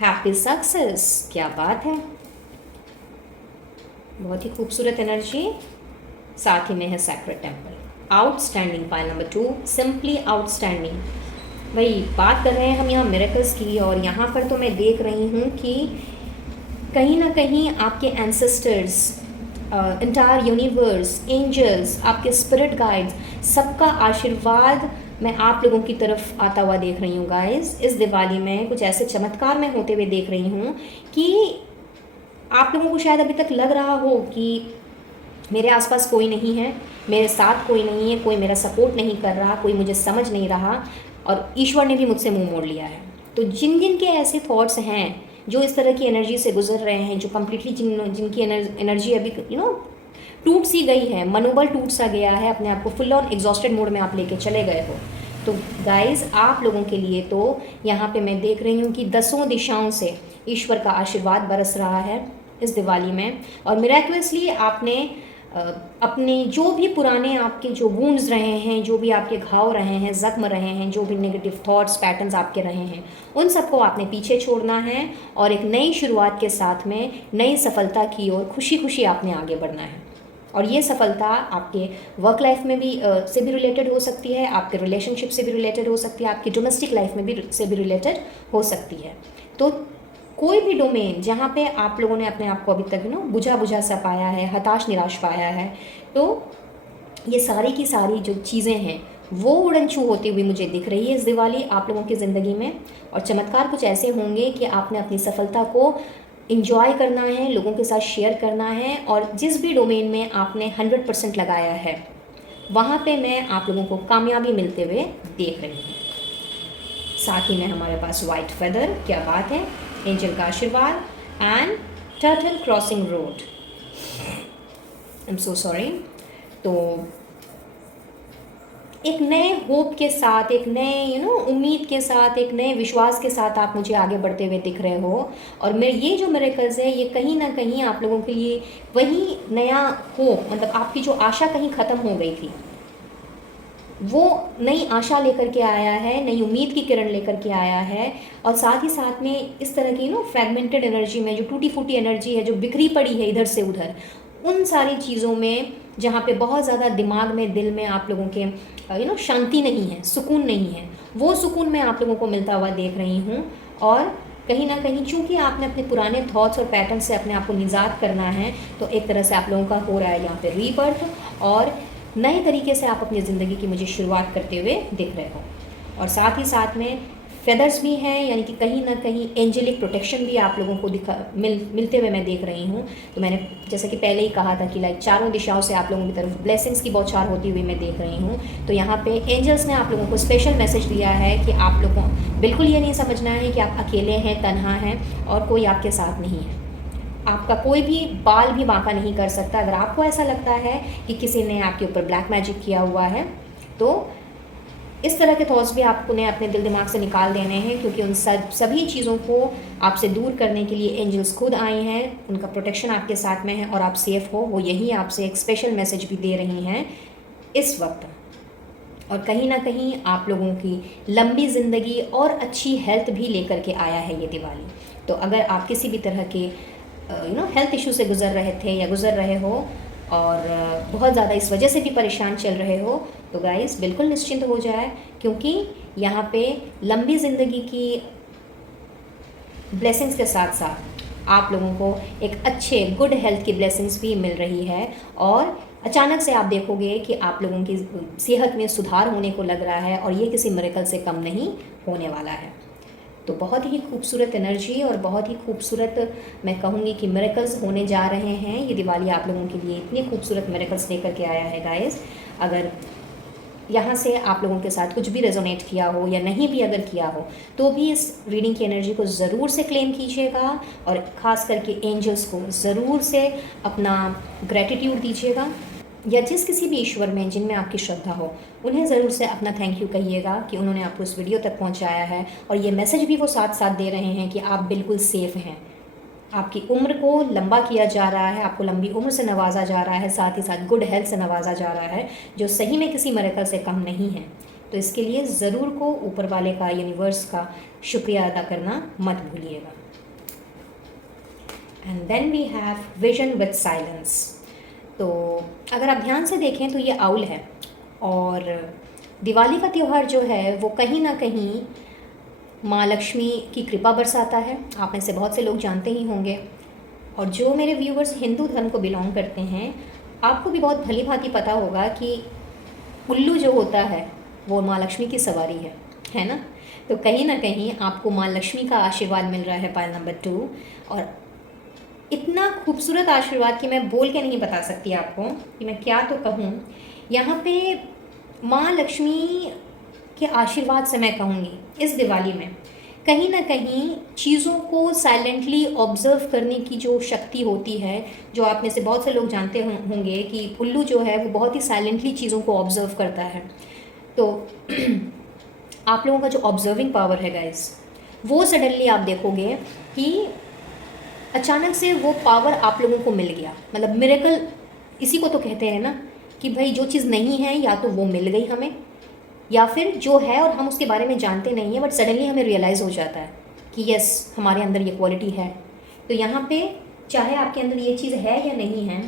हैप्पी सक्सेस, क्या बात है, बहुत ही खूबसूरत एनर्जी। साथ ही में है sacred temple, outstanding. Pile number 2, simply outstanding. वही बात कर रहे हैं हम यहाँ मिरेकल्स की और यहाँ पर तो मैं देख रही हूँ कि कहीं ना कहीं आपके एंसेस्टर्स इंटायर यूनिवर्स, एंजल्स, आपके स्पिरिट गाइड्स, सबका आशीर्वाद मैं आप लोगों की तरफ आता हुआ देख रही हूँ गाइस। इस दिवाली में कुछ ऐसे चमत्कार मैं होते हुए देख रही हूँ कि आप लोगों को शायद अभी तक लग रहा हो कि मेरे आसपास कोई नहीं है, मेरे साथ कोई नहीं है, कोई मेरा सपोर्ट नहीं कर रहा, कोई मुझे समझ नहीं रहा और ईश्वर ने भी मुझसे मुंह मोड़ लिया है। तो जिन जिन के ऐसे थॉट्स हैं जो इस तरह की एनर्जी से गुजर रहे हैं, जो कम्प्लीटली जिनकी एनर्जी अभी टूट सी गई है, मनोबल टूट सा गया है, अपने आप को फुल ऑन एग्जॉस्टेड मोड में आप लेके चले गए हो, तो गाइस आप लोगों के लिए तो यहाँ पे मैं देख रही हूँ कि 10 दिशाओं से ईश्वर का आशीर्वाद बरस रहा है इस दिवाली में। और मिराक्युलसली आपने अपने जो भी पुराने आपके जो वुंड्स रहे हैं, जो भी आपके घाव रहे हैं, ज़ख्म रहे हैं, जो भी नेगेटिव थॉट्स पैटर्न्स आपके रहे हैं, उन सबको आपने पीछे छोड़ना है और एक नई शुरुआत के साथ में नई सफलता की ओर खुशी खुशी आपने आगे बढ़ना है। और ये सफलता आपके वर्क लाइफ में भी से भी रिलेटेड हो सकती है, आपके रिलेशनशिप से भी रिलेटेड हो सकती है, आपकी डोमेस्टिक लाइफ में भी से भी रिलेटेड हो सकती है। तो कोई भी डोमेन जहाँ पे आप लोगों ने अपने आप को अभी तक बुझा बुझा सा पाया है, हताश निराश पाया है, तो ये सारी की सारी जो चीज़ें हैं वो उड़न छू होती हुई मुझे दिख रही है इस दिवाली आप लोगों की ज़िंदगी में। और चमत्कार कुछ ऐसे होंगे कि आपने अपनी सफलता को इंजॉय करना है, लोगों के साथ शेयर करना है, और जिस भी डोमेन में आपने 100% लगाया है वहाँ पे मैं आप लोगों को कामयाबी मिलते हुए देख रही हूँ। साथ ही में हमारे पास वाइट फेदर, क्या बात है, एंजल का आशीर्वाद and turtle crossing road. I am so sorry. तो एक नए होप के साथ, एक नए उम्मीद के साथ, एक नए विश्वास के साथ आप मुझे आगे बढ़ते हुए दिख रहे हो। और मैं ये जो मिरेकल्स है ये कहीं ना कहीं आप लोगों के लिए वही नया होप, मतलब आपकी जो आशा कहीं ख़त्म हो गई थी वो नई आशा लेकर के आया है, नई उम्मीद की किरण लेकर के आया है। और साथ ही साथ में इस तरह की फ्रेगमेंटेड एनर्जी में, जो टूटी फूटी एनर्जी है, जो बिखरी पड़ी है इधर से उधर, उन सारी चीज़ों में जहाँ पे बहुत ज़्यादा दिमाग में, दिल में आप लोगों के शांति नहीं है, सुकून नहीं है, वो सुकून मैं आप लोगों को मिलता हुआ देख रही हूँ। और कहीं ना कहीं चूँकि आपने अपने पुराने थॉट्स और पैटर्न से अपने आप को निजात करना है, तो एक तरह से आप लोगों का हो रहा है यहाँ पे रीबर्थ, और नए तरीके से आप अपनी ज़िंदगी की मुझे शुरुआत करते हुए दिख रहे हो। और साथ ही साथ में फेदर्स भी हैं, यानी कि कहीं ना कहीं एंजेलिक प्रोटेक्शन भी आप लोगों को मिलते हुए मैं देख रही हूँ। तो मैंने जैसे कि पहले ही कहा था कि लाइक चारों दिशाओं से आप लोगों की तरफ ब्लेसिंग्स की बौछार होती हुई मैं देख रही हूँ। तो यहाँ पे एंजल्स ने आप लोगों को स्पेशल मैसेज दिया है कि आप लोगों बिल्कुल ये नहीं समझना है कि आप अकेले हैं, तन्हा हैं और कोई आपके साथ नहीं है। आपका कोई भी बाल भी बांका नहीं कर सकता। अगर आपको ऐसा लगता है कि किसी ने आपके ऊपर ब्लैक मैजिक किया हुआ है, तो इस तरह के थॉट्स भी आपको ने अपने दिल दिमाग से निकाल देने हैं, क्योंकि उन सभी चीज़ों को आपसे दूर करने के लिए एंजल्स खुद आए हैं, उनका प्रोटेक्शन आपके साथ में है और आप सेफ़ हो। वो यही आपसे एक स्पेशल मैसेज भी दे रही हैं इस वक्त। और कहीं ना कहीं आप लोगों की लंबी ज़िंदगी और अच्छी हेल्थ भी लेकर के आया है ये दिवाली। तो अगर आप किसी भी तरह के हेल्थ इशू से गुज़र रहे थे या गुज़र रहे हो और बहुत ज़्यादा इस वजह से भी परेशान चल रहे हो, तो गाइस बिल्कुल निश्चिंत हो जाए, क्योंकि यहाँ पे लंबी ज़िंदगी की ब्लेसिंग्स के साथ साथ आप लोगों को एक अच्छे गुड हेल्थ की ब्लेसिंग्स भी मिल रही है। और अचानक से आप देखोगे कि आप लोगों की सेहत में सुधार होने को लग रहा है, और ये किसी मिरेकल से कम नहीं होने वाला है। तो बहुत ही खूबसूरत एनर्जी और बहुत ही खूबसूरत, मैं कहूँगी कि मिरेकल्स होने जा रहे हैं। ये दिवाली आप लोगों के लिए इतने खूबसूरत मिरेकल्स लेकर के आया है गाइस। अगर यहाँ से आप लोगों के साथ कुछ भी रेजोनेट किया हो या नहीं भी अगर किया हो, तो भी इस रीडिंग की एनर्जी को ज़रूर से क्लेम कीजिएगा, और ख़ास करके एंजल्स को ज़रूर से अपना ग्रेटिट्यूड दीजिएगा, या जिस किसी भी ईश्वर में जिनमें आपकी श्रद्धा हो उन्हें ज़रूर से अपना थैंक यू कहिएगा कि उन्होंने आपको इस वीडियो तक पहुंचाया है। और ये मैसेज भी वो साथ साथ दे रहे हैं कि आप बिल्कुल सेफ़ हैं, आपकी उम्र को लंबा किया जा रहा है, आपको लंबी उम्र से नवाजा जा रहा है, साथ ही साथ गुड हेल्थ से नवाजा जा रहा है, जो सही में किसी मिरेकल से कम नहीं है। तो इसके लिए ज़रूर को ऊपर वाले का, यूनिवर्स का शुक्रिया अदा करना मत भूलिएगा। And then we have vision with silence. तो अगर आप ध्यान से देखें तो ये आउल है, और दिवाली का त्यौहार जो है वो कहीं ना कहीं माँ लक्ष्मी की कृपा बरसाता है। आप में से बहुत से लोग जानते ही होंगे और जो मेरे व्यूवर्स हिंदू धर्म को बिलोंग करते हैं, आपको भी बहुत भली भांति पता होगा कि उल्लू जो होता है वो माँ लक्ष्मी की सवारी है ना। तो कहीं ना कहीं आपको माँ लक्ष्मी का आशीर्वाद मिल रहा है पायल नंबर 2, और इतना खूबसूरत आशीर्वाद कि मैं बोल के नहीं बता सकती आपको कि मैं क्या तो कहूँ। यहाँ पे माँ लक्ष्मी के आशीर्वाद से मैं कहूँगी इस दिवाली में कहीं ना कहीं चीज़ों को साइलेंटली ऑब्ज़र्व करने की जो शक्ति होती है, जो आप में से बहुत से लोग जानते होंगे कि उल्लू जो है वो बहुत ही साइलेंटली चीज़ों को ऑब्ज़र्व करता है। तो आप लोगों का जो ऑब्ज़र्विंग पावर है गाइस, वो सडनली आप देखोगे कि अचानक से वो पावर आप लोगों को मिल गया। मतलब मिरेकल इसी को तो कहते हैं ना कि भाई जो चीज़ नहीं है या तो वो मिल गई हमें, या फिर जो है और हम उसके बारे में जानते नहीं हैं बट सडनली हमें रियलाइज़ हो जाता है कि यस हमारे अंदर ये क्वालिटी है। तो यहाँ पे चाहे आपके अंदर ये चीज़ है या नहीं है,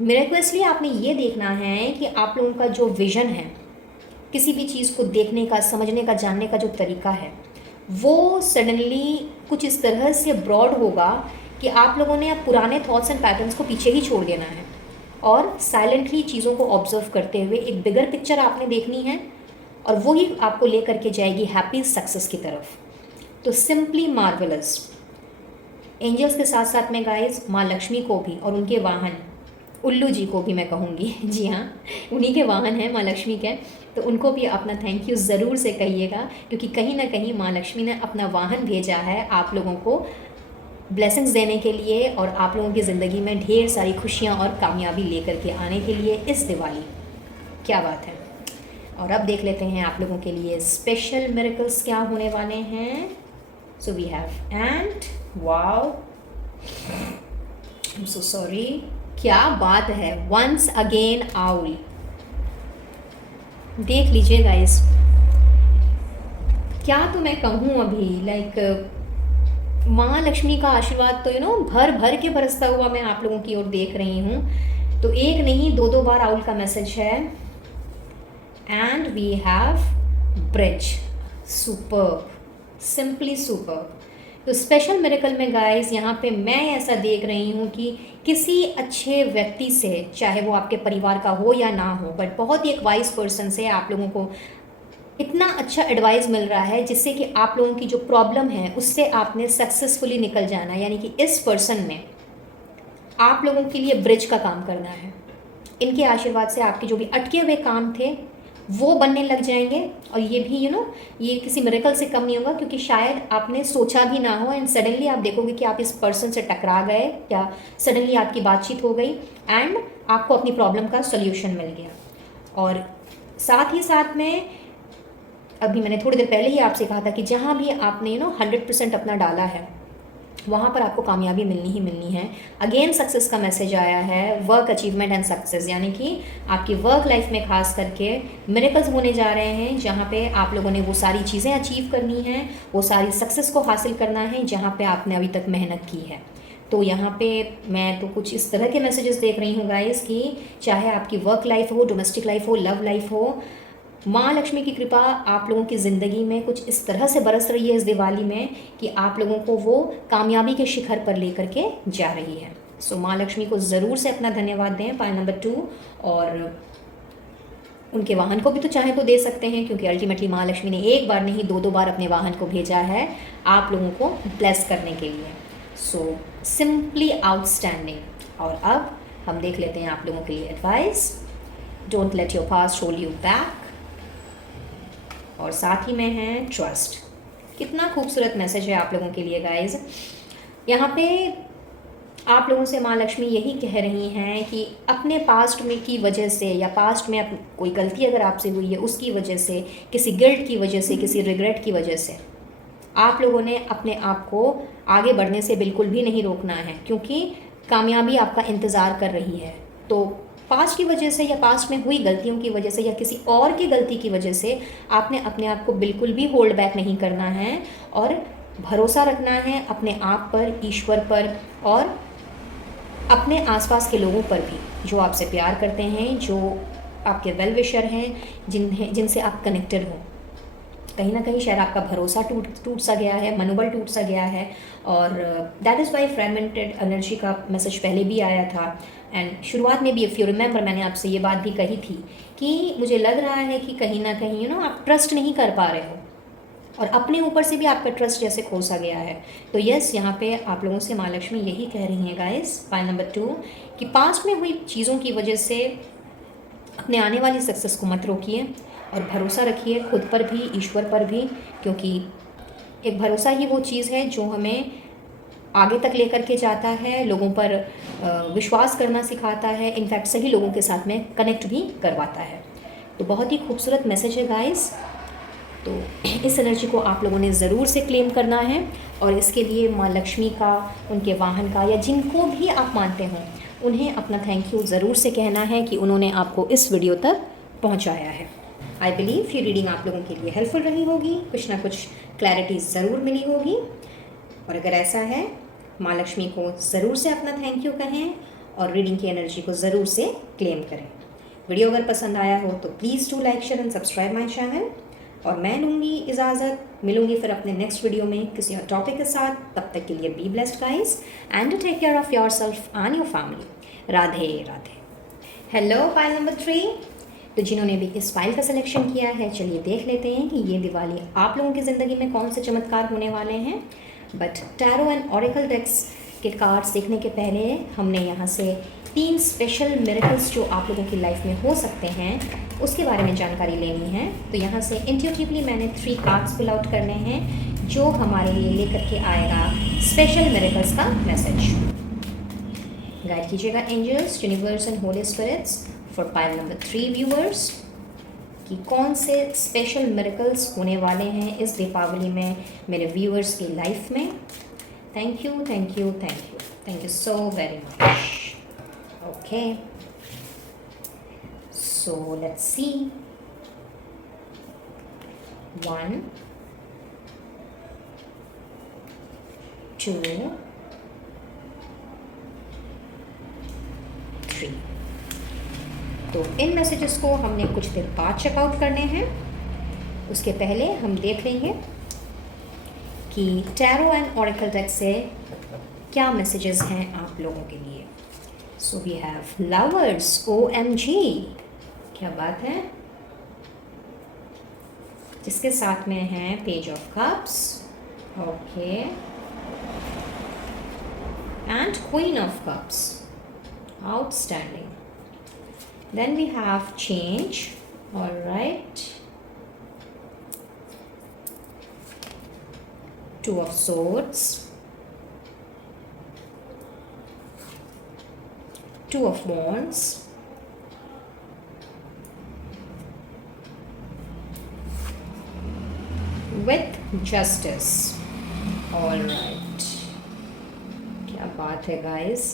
मिरेकलसली आपने ये देखना है कि आप लोगों का जो विज़न है, किसी भी चीज़ को देखने का, समझने का, जानने का जो तरीका है, वो सडनली कुछ इस तरह से ब्रॉड होगा कि आप लोगों ने अब पुराने थॉट्स एंड पैटर्न्स को पीछे ही छोड़ देना है और साइलेंटली चीज़ों को ऑब्जर्व करते हुए एक बिगर पिक्चर आपने देखनी है, और वो ही आपको ले करके जाएगी हैप्पी सक्सेस की तरफ। तो सिंपली मार्वलस। एंजल्स के साथ साथ में गाइस माँ लक्ष्मी को भी और उनके वाहन उल्लू जी को भी मैं कहूँगी, जी हाँ उन्हीं के वाहन हैं माँ लक्ष्मी के, तो उनको भी अपना थैंक यू ज़रूर से कहिएगा, क्योंकि कहीं ना कहीं माँ लक्ष्मी ने अपना वाहन भेजा है आप लोगों को ब्लेसिंग्स देने के लिए और आप लोगों की ज़िंदगी में ढेर सारी खुशियाँ और कामयाबी लेकर के आने के लिए इस दिवाली। क्या बात है। और अब देख लेते हैं आप लोगों के लिए स्पेशल मिरेकल्स क्या होने वाले हैं। So we have and wow, I am so sorry, क्या बात है, वंस अगेन आउल। देख लीजिए गाइस, क्या तो मैं कहूँ अभी, लाइक माँ लक्ष्मी का आशीर्वाद तो भर भर के बरसता हुआ मैं आप लोगों की ओर देख रही हूँ। तो एक नहीं दो बार आउल का मैसेज है। And we have bridge, superb, simply superb. तो स्पेशल मिरेकल में गाइस यहाँ पे मैं ऐसा देख रही हूँ कि किसी अच्छे व्यक्ति से, चाहे वो आपके परिवार का हो या ना हो, बट बहुत ही एक वाइज पर्सन से आप लोगों को इतना अच्छा एडवाइस मिल रहा है जिससे कि आप लोगों की जो प्रॉब्लम है उससे आपने सक्सेसफुली निकल जाना है। यानी कि इस पर्सन ने आप लोगों के लिए ब्रिज का काम करना है। इनके आशीर्वाद से आपके जो भी अटके हुए काम थे वो बनने लग जाएंगे, और ये भी ये किसी मिरेकल से कम नहीं होगा, क्योंकि शायद आपने सोचा भी ना हो एंड सडनली आप देखोगे कि आप इस पर्सन से टकरा गए या सडनली आपकी बातचीत हो गई एंड आपको अपनी प्रॉब्लम का सोल्यूशन मिल गया। और साथ ही साथ में अभी मैंने थोड़ी देर पहले ही आपसे कहा था कि जहाँ भी आपने 100% अपना डाला है वहाँ पर आपको कामयाबी मिलनी ही मिलनी है। अगेन सक्सेस का मैसेज आया है, वर्क अचीवमेंट एंड सक्सेस, यानी कि आपकी वर्क लाइफ में खास करके मिरेकल्स होने जा रहे हैं, जहाँ पे आप लोगों ने वो सारी चीज़ें अचीव करनी हैं, वो सारी सक्सेस को हासिल करना है जहाँ पे आपने अभी तक मेहनत की है। तो यहाँ पे मैं तो कुछ इस तरह के मैसेजेस देख रही हूँ गाइस कि चाहे आपकी वर्क लाइफ हो, डोमेस्टिक लाइफ हो, लव लाइफ हो, माँ लक्ष्मी की कृपा आप लोगों की ज़िंदगी में कुछ इस तरह से बरस रही है इस दिवाली में कि आप लोगों को वो कामयाबी के शिखर पर लेकर के जा रही है। सो माँ लक्ष्मी को ज़रूर से अपना धन्यवाद दें, पायल नंबर 2, और उनके वाहन को भी तो चाहे तो दे सकते हैं, क्योंकि अल्टीमेटली माँ लक्ष्मी ने एक बार नहीं दो बार अपने वाहन को भेजा है आप लोगों को ब्लेस करने के लिए। So simply outstanding. और अब हम देख लेते हैं आप लोगों के लिए advice, don't let your past hold you back, और साथ ही में है ट्रस्ट। कितना खूबसूरत मैसेज है आप लोगों के लिए गाइज। यहाँ पे आप लोगों से माँ लक्ष्मी यही कह रही हैं कि अपने पास्ट में की वजह से या पास्ट में कोई गलती अगर आपसे हुई है उसकी वजह से, किसी गिल्ट की वजह से, किसी रिग्रेट की वजह से आप लोगों ने अपने आप को आगे बढ़ने से बिल्कुल भी नहीं रोकना है, क्योंकि कामयाबी आपका इंतज़ार कर रही है। तो पास्ट की वजह से या पास्ट में हुई गलतियों की वजह से या किसी और की गलती की वजह से आपने अपने आप को बिल्कुल भी होल्ड बैक नहीं करना है, और भरोसा रखना है अपने आप पर, ईश्वर पर, और अपने आसपास के लोगों पर भी जो आपसे प्यार करते हैं, जो आपके वेल विशर हैं, जिनसे आप कनेक्टेड हो। कहीं ना कहीं शायद आपका भरोसा टूट सा गया है, मनोबल टूट सा गया है, और that is why fragmented energy का मैसेज पहले भी आया था। एंड शुरुआत में भी इफ़ यू रिमेंबर मैंने आपसे ये बात भी कही थी कि मुझे लग रहा है कि कहीं ना कहीं आप ट्रस्ट नहीं कर पा रहे हो, और अपने ऊपर से भी आपका ट्रस्ट जैसे खोसा गया है। तो यस, यहाँ पे आप लोगों से माँ लक्ष्मी यही कह रही हैं गाइस, पॉइंट नंबर 2, कि पास्ट में हुई चीज़ों की वजह से अपने आने वाली सक्सेस को मत रोकिए, और भरोसा रखिए खुद पर भी, ईश्वर पर भी, क्योंकि एक भरोसा ही वो चीज़ है जो हमें आगे तक लेकर के जाता है, लोगों पर विश्वास करना सिखाता है, इनफैक्ट सही लोगों के साथ में कनेक्ट भी करवाता है। तो बहुत ही खूबसूरत मैसेज है गाइस। तो इस एनर्जी को आप लोगों ने ज़रूर से क्लेम करना है, और इसके लिए माँ लक्ष्मी का, उनके वाहन का, या जिनको भी आप मानते हो उन्हें अपना थैंक यू ज़रूर से कहना है कि उन्होंने आपको इस वीडियो तक पहुंचाया है। आई बिलीव ये रीडिंग आप लोगों के लिए हेल्पफुल रही होगी, कुछ ना कुछ क्लैरिटी ज़रूर मिली होगी, और अगर ऐसा है माँ लक्ष्मी को ज़रूर से अपना थैंक यू कहें और रीडिंग की एनर्जी को ज़रूर से क्लेम करें। वीडियो अगर पसंद आया हो तो please do like, share and subscribe my channel, और मैं लूँगी इजाज़त, मिलूँगी फिर अपने नेक्स्ट वीडियो में किसी और टॉपिक के साथ। तब तक के लिए be blessed guys, and take care of yourself and your family. Radhe Radhe. Hello file number 3। तो जिन्होंने भी इस फाइल का सिलेक्शन किया है, चलिए देख लेते हैं कि ये दिवाली आप लोगों की ज़िंदगी में कौन से चमत्कार होने वाले हैं। बट टैरो एंड ऑरेकल डेक्स के कार्ड्स देखने के पहले हमने यहाँ से 3 स्पेशल मिरेकल्स जो आप लोगों की लाइफ में हो सकते हैं उसके बारे में जानकारी लेनी है। तो यहाँ से इंट्यूटिवली मैंने 3 कार्ड्स फिल आउट करने हैं जो हमारे लिए लेकर के आएगा स्पेशल मिरेकल्स का मैसेज। गाइड कीजिएगा angels, universe and holy spirits for pile number 3 viewers, कि कौन से स्पेशल मिरेकल्स होने वाले हैं इस दीपावली में मेरे व्यूअर्स की लाइफ में। Thank you, thank you, thank you, thank you so very much. Okay, so let's see. 1, 2, 3। तो इन मैसेजेस को हमने कुछ देर बाद चेकआउट करने हैं, उसके पहले हम देख लेंगे कि टैरो एंड ऑरेकल डेक से क्या मैसेजेस हैं आप लोगों के लिए। So we have lovers, OMG, क्या बात है, जिसके साथ में है page of cups, okay, and queen of cups, outstanding. Then we have change, all right, 2 of swords, 2 of wands, with justice, all right, क्या बात है guys,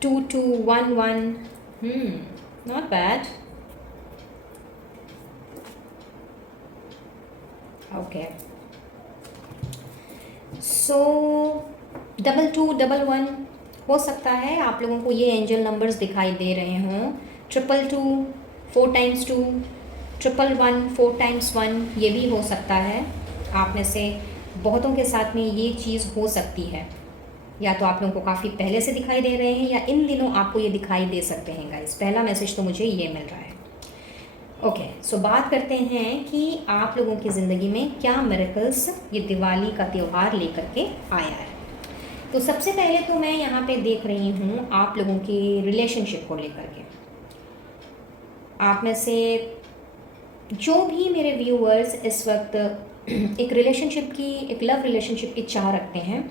2, 2, 1, 1, not bad. Okay. So 2, 2, 1, 1 हो सकता है आप लोगों को ये एंजल नंबर्स दिखाई दे रहे हों। 222, 4 times 2, 111, 4 times 1, ये भी हो सकता है। आप में से बहुतों के साथ में ये चीज़ हो सकती है, या तो आप लोगों को काफ़ी पहले से दिखाई दे रहे हैं या इन दिनों आपको ये दिखाई दे सकते हैं गाइस। पहला मैसेज तो मुझे ये मिल रहा है। ओके, सो बात करते हैं कि आप लोगों की ज़िंदगी में क्या मिरेकल्स ये दिवाली का त्यौहार लेकर के आया है। तो सबसे पहले तो मैं यहाँ पे देख रही हूँ आप लोगों की रिलेशनशिप को लेकर के। आप में से जो भी मेरे व्यूअर्स इस वक्त एक रिलेशनशिप की, एक लव रिलेशनशिप की चाह रखते हैं,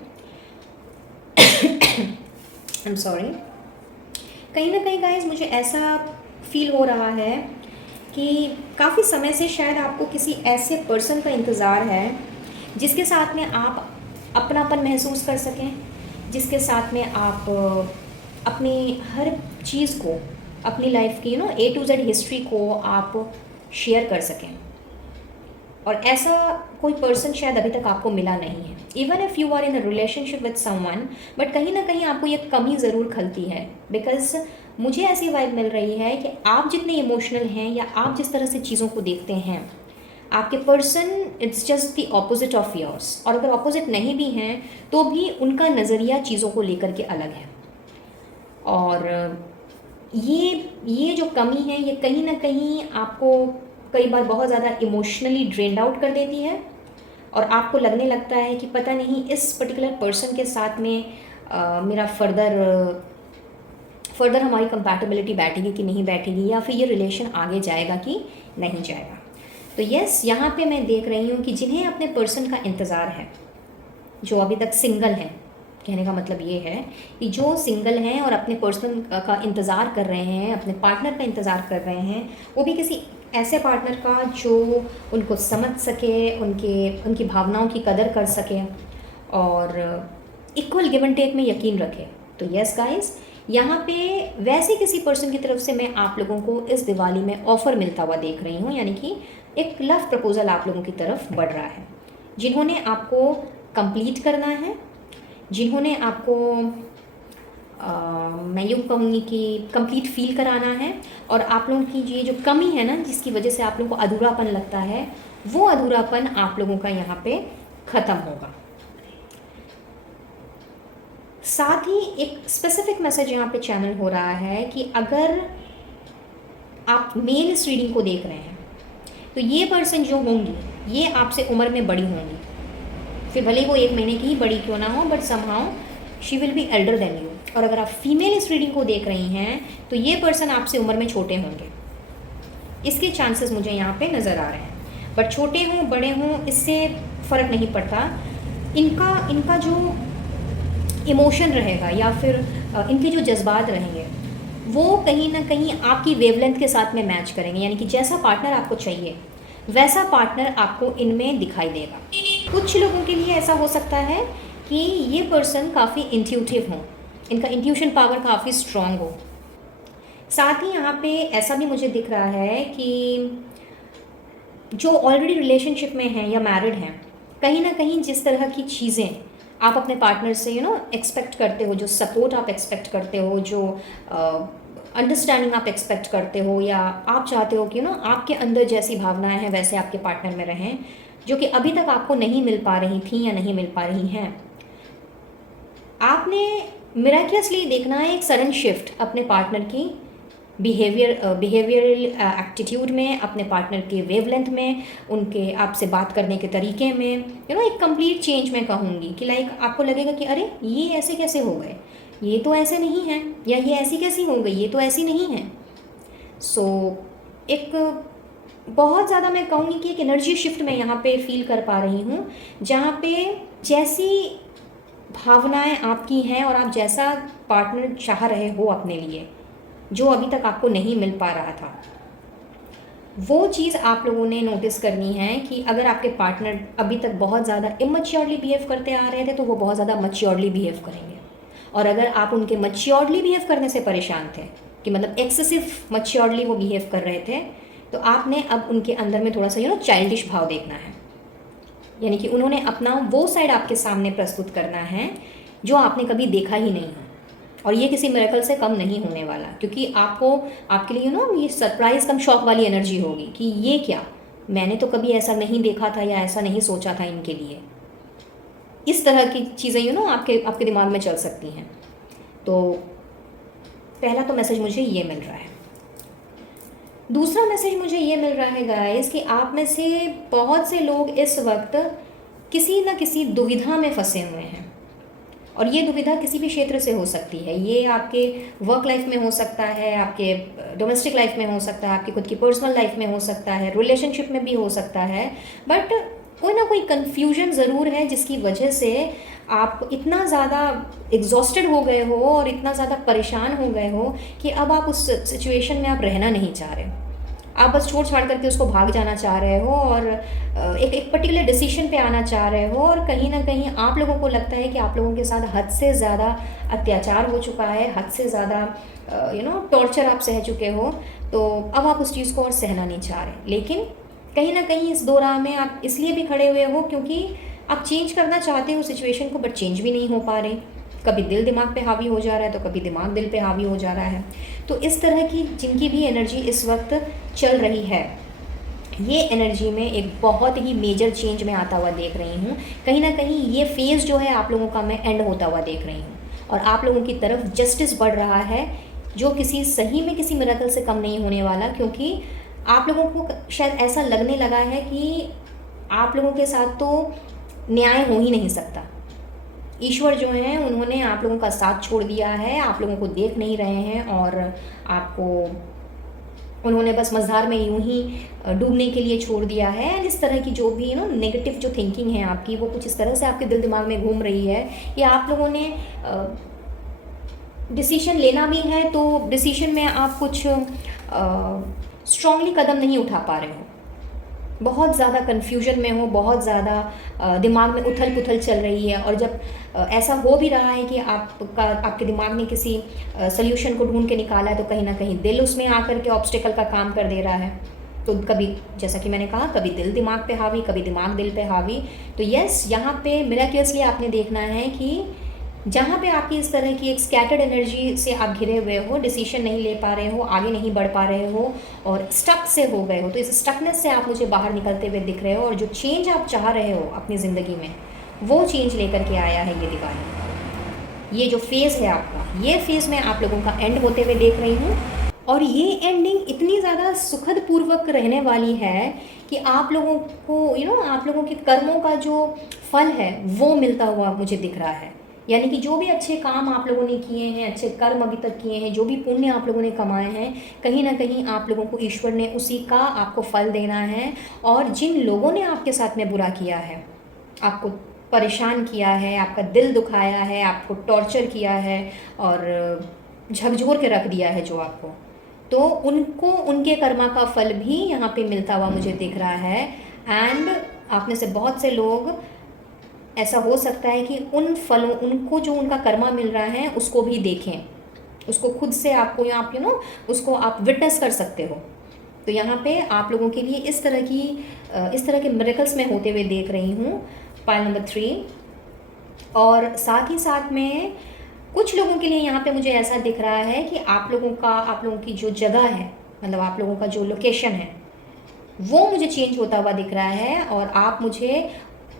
आई एम सॉरी, कहीं ना कहीं गाइज मुझे ऐसा फील हो रहा है कि काफ़ी समय से शायद आपको किसी ऐसे पर्सन का इंतज़ार है जिसके साथ में आप अपनापन महसूस कर सकें, जिसके साथ में आप अपनी हर चीज़ को, अपनी लाइफ की A to Z हिस्ट्री को आप शेयर कर सकें। और ऐसा कोई पर्सन शायद अभी तक आपको मिला नहीं है। Even if you are in a relationship with someone, but कहीं ना कहीं आपको ये कमी ज़रूर खलती है। बिकॉज मुझे ऐसी वाइब मिल रही है कि आप जितने इमोशनल हैं या आप जिस तरह से चीज़ों को देखते हैं, आपके person it's just the opposite of yours, और अगर ऑपोजिट नहीं भी हैं तो भी उनका नज़रिया चीज़ों को लेकर के अलग है। और ये जो कमी है ये कहीं ना कहीं आपको कई बार बहुत ज़्यादा इमोशनली ड्रेन्ड आउट कर देती है, और आपको लगने लगता है कि पता नहीं इस पर्टिकुलर पर्सन के साथ में मेरा फर्दर हमारी कंपैटिबिलिटी बैठेगी कि नहीं बैठेगी, या फिर ये रिलेशन आगे जाएगा कि नहीं जाएगा। तो यस, यहाँ पे मैं देख रही हूँ कि जिन्हें अपने पर्सन का इंतज़ार है, जो अभी तक सिंगल हैं, कहने का मतलब ये है कि जो सिंगल हैं और अपने पर्सन का इंतज़ार कर रहे हैं, अपने पार्टनर का इंतज़ार कर रहे हैं, वो भी किसी ऐसे पार्टनर का जो उनको समझ सके, उनकी भावनाओं की कदर कर सके और इक्वल गिव एंड टेक में यकीन रखे। तो यस गाइस, यहाँ पे वैसे किसी पर्सन की तरफ से मैं आप लोगों को इस दिवाली में ऑफ़र मिलता हुआ देख रही हूँ, यानी कि एक लव प्रपोज़ल आप लोगों की तरफ बढ़ रहा है, जिन्होंने आपको कंप्लीट करना है, जिन्होंने आपको मैं यूँ कहूँगी कि कंप्लीट फील कराना है, और आप लोगों की ये जो कमी है ना, जिसकी वजह से आप लोगों को अधूरापन लगता है, वो अधूरापन आप लोगों का यहाँ पे ख़त्म होगा। साथ ही एक स्पेसिफिक मैसेज यहाँ पे चैनल हो रहा है कि अगर आप मेल इस रीडिंग को देख रहे हैं तो ये पर्सन जो होंगी ये आपसे उम्र में बड़ी होंगी, फिर भले वो 1 महीने की ही बड़ी क्यों ना हो, but somehow she will be elder than you. और अगर आप फीमेल इस रीडिंग को देख रही हैं तो ये पर्सन आपसे उम्र में छोटे होंगे, इसके चांसेस मुझे यहाँ पे नज़र आ रहे हैं। बट छोटे हों बड़े हों इससे फ़र्क नहीं पड़ता, इनका जो इमोशन रहेगा या फिर इनके जो जज्बात रहेंगे वो कहीं ना कहीं आपकी वेवलेंथ के साथ में मैच करेंगे, यानी कि जैसा पार्टनर आपको चाहिए वैसा पार्टनर आपको इनमें दिखाई देगा। कुछ लोगों के लिए ऐसा हो सकता है कि ये पर्सन काफ़ी इंट्यूटिव हो, इनका इंट्यूशन पावर काफ़ी स्ट्रॉन्ग हो। साथ ही यहाँ पे ऐसा भी मुझे दिख रहा है कि जो ऑलरेडी रिलेशनशिप में हैं या मैरिड हैं, कहीं ना कहीं जिस तरह की चीज़ें आप अपने पार्टनर से एक्सपेक्ट करते हो, जो सपोर्ट आप एक्सपेक्ट करते हो, जो अंडरस्टैंडिंग आप एक्सपेक्ट करते हो, या आप चाहते हो कि आपके अंदर जैसी भावनाएं हैं वैसे आपके पार्टनर में रहें, जो कि अभी तक आपको नहीं मिल पा रही थी या नहीं मिल पा रही हैं, आपने मिराक्युलसली देखना है एक सडन शिफ्ट अपने पार्टनर की बिहेवियरल एटीट्यूड में, अपने पार्टनर के वेवलेंथ में, उनके आपसे बात करने के तरीके में, एक कंप्लीट चेंज मैं कहूँगी कि लाइक आपको लगेगा कि अरे ये ऐसे कैसे हो गए, ये तो ऐसे नहीं है, या ये ऐसी कैसी हो गई, ये तो ऐसी नहीं है। सो एक बहुत ज़्यादा मैं कहूँगी कि एक एनर्जी शिफ्ट मैं यहाँ पे फील कर पा रही हूँ, जहाँ पे जैसी भावनाएं आपकी हैं और आप जैसा पार्टनर चाह रहे हो अपने लिए, जो अभी तक आपको नहीं मिल पा रहा था, वो चीज़ आप लोगों ने नोटिस करनी है कि अगर आपके पार्टनर अभी तक बहुत ज़्यादा इमैच्योरली बिहेव करते आ रहे थे तो वो बहुत ज़्यादा मैच्योरली बिहेव करेंगे, और अगर आप उनके मैच्योरली बिहेव करने से परेशान थे कि मतलब एक्सेसिव मैच्योरली वो बिहेव कर रहे थे, तो आपने अब उनके अंदर में थोड़ा सा चाइल्डिश भाव देखना है, यानी कि उन्होंने अपना वो साइड आपके सामने प्रस्तुत करना है जो आपने कभी देखा ही नहीं है, और ये किसी मिरेकल से कम नहीं होने वाला, क्योंकि आपके लिए ये सरप्राइज़ कम शॉक वाली एनर्जी होगी कि ये क्या, मैंने तो कभी ऐसा नहीं देखा था या ऐसा नहीं सोचा था इनके लिए। इस तरह की चीज़ें आपके दिमाग में चल सकती हैं। तो पहला तो मैसेज मुझे ये मिल रहा है। दूसरा मैसेज मुझे ये मिल रहा है गाइस कि आप में से बहुत से लोग इस वक्त किसी न किसी दुविधा में फंसे हुए हैं, और ये दुविधा किसी भी क्षेत्र से हो सकती है। ये आपके वर्क लाइफ में हो सकता है, आपके डोमेस्टिक लाइफ में हो सकता है, आपकी खुद की पर्सनल लाइफ में हो सकता है, रिलेशनशिप में भी हो सकता है, बट कोई ना कोई कन्फ्यूजन ज़रूर है जिसकी वजह से आप इतना ज़्यादा एग्जॉस्टेड हो गए हो और इतना ज़्यादा परेशान हो गए हो कि अब आप उस सिचुएशन में आप रहना नहीं चाह रहे, आप बस छोड़ छाड़ करके उसको भाग जाना चाह रहे हो और एक पर्टिकुलर डिसीजन पे आना चाह रहे हो, और कहीं ना कहीं आप लोगों को लगता है कि आप लोगों के साथ हद से ज़्यादा अत्याचार हो चुका है, हद से ज़्यादा टॉर्चर आप सह चुके हो, तो अब आप उस चीज़ को और सहना नहीं चाह रहे। लेकिन कहीं ना कहीं इस दो राह में आप इसलिए भी खड़े हुए हो क्योंकि आप चेंज करना चाहते हो सिचुएशन को, बट चेंज भी नहीं हो पा रहे। कभी दिल दिमाग पे हावी हो जा रहा है तो कभी दिमाग दिल पे हावी हो जा रहा है। तो इस तरह की जिनकी भी एनर्जी इस वक्त चल रही है, ये एनर्जी में एक बहुत ही मेजर चेंज मैं आता हुआ देख रही हूँ। कहीं ना कहीं ये फेज़ जो है आप लोगों का मैं एंड होता हुआ देख रही हूँ, और आप लोगों की तरफ जस्टिस बढ़ रहा है, जो किसी सही में किसी मिरेकल से कम नहीं होने वाला, क्योंकि आप लोगों को शायद ऐसा लगने लगा है कि आप लोगों के साथ तो न्याय हो ही नहीं सकता। ईश्वर जो हैं उन्होंने आप लोगों का साथ छोड़ दिया है, आप लोगों को देख नहीं रहे हैं, और आपको उन्होंने बस मझधार में यूं ही डूबने के लिए छोड़ दिया है। एंड इस तरह की जो भी नेगेटिव जो थिंकिंग है आपकी, वो कुछ इस तरह से आपके दिल दिमाग में घूम रही है, या आप लोगों ने डिसीजन लेना भी है तो डिसीजन में आप कुछ स्ट्रांगली कदम नहीं उठा पा रहे हो, बहुत ज़्यादा कन्फ्यूजन में हो, बहुत ज़्यादा दिमाग में उथल पुथल चल रही है। और जब ऐसा हो भी रहा है कि आपके दिमाग ने किसी सल्यूशन को ढूंढ के निकाला है, तो कहीं ना कहीं दिल उसमें आकर के ऑब्स्टिकल का काम कर दे रहा है। तो कभी, जैसा कि मैंने कहा, कभी दिल दिमाग पे हावी, कभी दिमाग दिल पे हावी। तो यस, यहाँ पे मिराक्युलसली आपने देखना है कि जहाँ पे आपकी इस तरह की एक स्कैटर्ड एनर्जी से आप घिरे हुए हो, डिसीजन नहीं ले पा रहे हो, आगे नहीं बढ़ पा रहे हो, और स्टक से हो गए हो, तो इस स्टकनेस से आप मुझे बाहर निकलते हुए दिख रहे हो, और जो चेंज आप चाह रहे हो अपनी ज़िंदगी में, वो चेंज लेकर के आया है ये दिवाली। ये जो फेज़ है आपका, ये फेज़ मैं आप लोगों का एंड होते हुए देख रही हूँ, और ये एंडिंग इतनी ज़्यादा सुखद पूर्वक रहने वाली है कि आप लोगों को आप लोगों के कर्मों का जो फल है वो मिलता हुआ मुझे दिख रहा है। यानी कि जो भी अच्छे काम आप लोगों ने किए हैं, अच्छे कर्म अभी तक किए हैं, जो भी पुण्य आप लोगों ने कमाए हैं, कहीं ना कहीं आप लोगों को ईश्वर ने उसी का आपको फल देना है। और जिन लोगों ने आपके साथ में बुरा किया है, आपको परेशान किया है, आपका दिल दुखाया है, आपको टॉर्चर किया है और झकझोर के रख दिया है जो आपको, तो उनको उनके कर्मा का फल भी यहाँ पे मिलता हुआ मुझे दिख रहा है। एंड आप में से बहुत से लोग, ऐसा हो सकता है कि उन फलों, उनको जो उनका कर्मा मिल रहा है उसको भी देखें, उसको खुद से आपको, या आप उसको आप विटनेस कर सकते हो। तो यहाँ पे आप लोगों के लिए इस तरह के मिरेकल्स मैं होते हुए देख रही हूँ, पाइल नंबर 3। और साथ ही साथ में कुछ लोगों के लिए यहाँ पे मुझे ऐसा दिख रहा है कि आप लोगों की जो जगह है, मतलब आप लोगों का जो लोकेशन है, वो मुझे चेंज होता हुआ दिख रहा है, और आप मुझे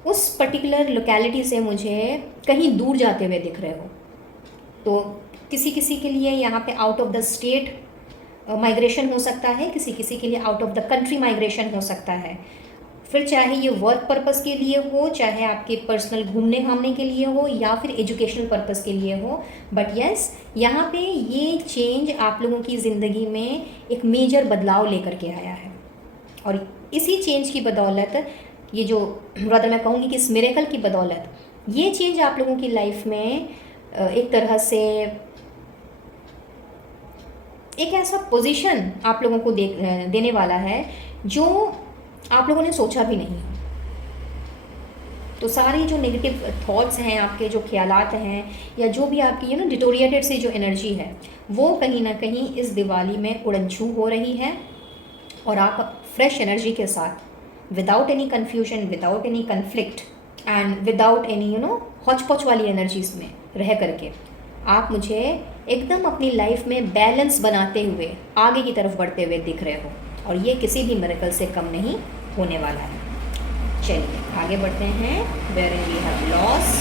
उस पर्टिकुलर लोकेलिटी से मुझे कहीं दूर जाते हुए दिख रहे हो। तो किसी किसी के लिए यहाँ पे out of the state migration हो सकता है, किसी किसी के लिए out of the country migration हो सकता है, फिर चाहे ये वर्क पर्पस के लिए हो, चाहे आपके पर्सनल घूमने घामने के लिए हो, या फिर एजुकेशनल पर्पस के लिए हो। बट यस, यहाँ पे ये चेंज आप लोगों की ज़िंदगी में एक मेजर बदलाव लेकर के आया है, और इसी चेंज की बदौलत, ये जो रादर मैं कहूँगी कि इस मिरेकल की बदौलत, ये चेंज आप लोगों की लाइफ में एक तरह से एक ऐसा पोजीशन आप लोगों को देने वाला है जो आप लोगों ने सोचा भी नहीं। तो सारी जो नेगेटिव थॉट्स हैं, आपके जो ख्यालात हैं, या जो भी आपकी डिटोरिएटेड सी जो एनर्जी है, वो कहीं ना कहीं इस दिवाली में उड़नछू हो रही है, और आप फ्रेश एनर्जी के साथ, without any confusion, without any conflict, and without any हौच पौच वाली एनर्जीज में रह करके, आप मुझे एकदम अपनी लाइफ में बैलेंस बनाते हुए आगे की तरफ बढ़ते हुए दिख रहे हो, और ये किसी भी मिरेकल से कम नहीं होने वाला है। चलिए आगे बढ़ते हैं। Wherein we have loss,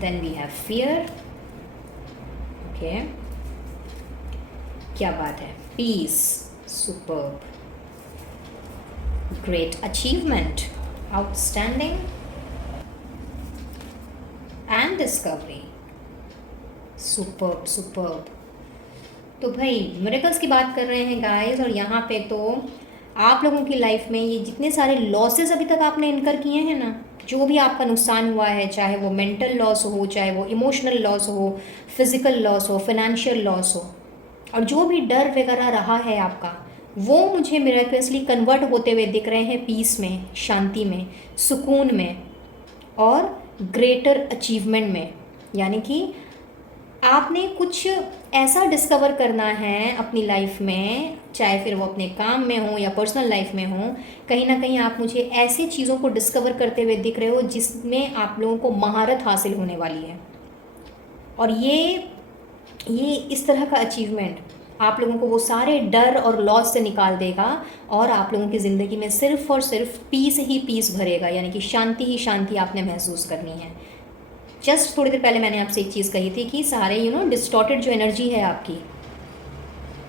then we have fear. Okay, क्या बात है, peace, superb, great achievement, outstanding, and discovery, superb, superb। तो भाई मिरेकल्स की बात कर रहे हैं गाइस, और यहाँ पे तो आप लोगों की लाइफ में ये जितने सारे लॉसेस अभी तक आपने इनकर किए हैं ना, जो भी आपका नुकसान हुआ है, चाहे वो मेंटल लॉस हो, चाहे वो इमोशनल लॉस हो, फिजिकल लॉस हो, फाइनेंशियल लॉस हो, और जो भी डर वगैरह रहा है आपका, वो मुझे मिरेकल्सली कन्वर्ट होते हुए दिख रहे हैं पीस में, शांति में, सुकून में, और ग्रेटर अचीवमेंट में। यानी कि आपने कुछ ऐसा डिस्कवर करना है अपनी लाइफ में, चाहे फिर वो अपने काम में हो या पर्सनल लाइफ में हो, कहीं ना कहीं आप मुझे ऐसी चीज़ों को डिस्कवर करते हुए दिख रहे हो जिसमें आप लोगों को महारत हासिल होने वाली है। और ये इस तरह का अचीवमेंट आप लोगों को वो सारे डर और लॉस से निकाल देगा और आप लोगों की ज़िंदगी में सिर्फ़ और सिर्फ पीस ही पीस भरेगा, यानी कि शांति ही शांति आपने महसूस करनी है। जस्ट थोड़ी देर पहले मैंने आपसे एक चीज़ कही थी कि सारे डिस्टॉर्टेड जो एनर्जी है आपकी,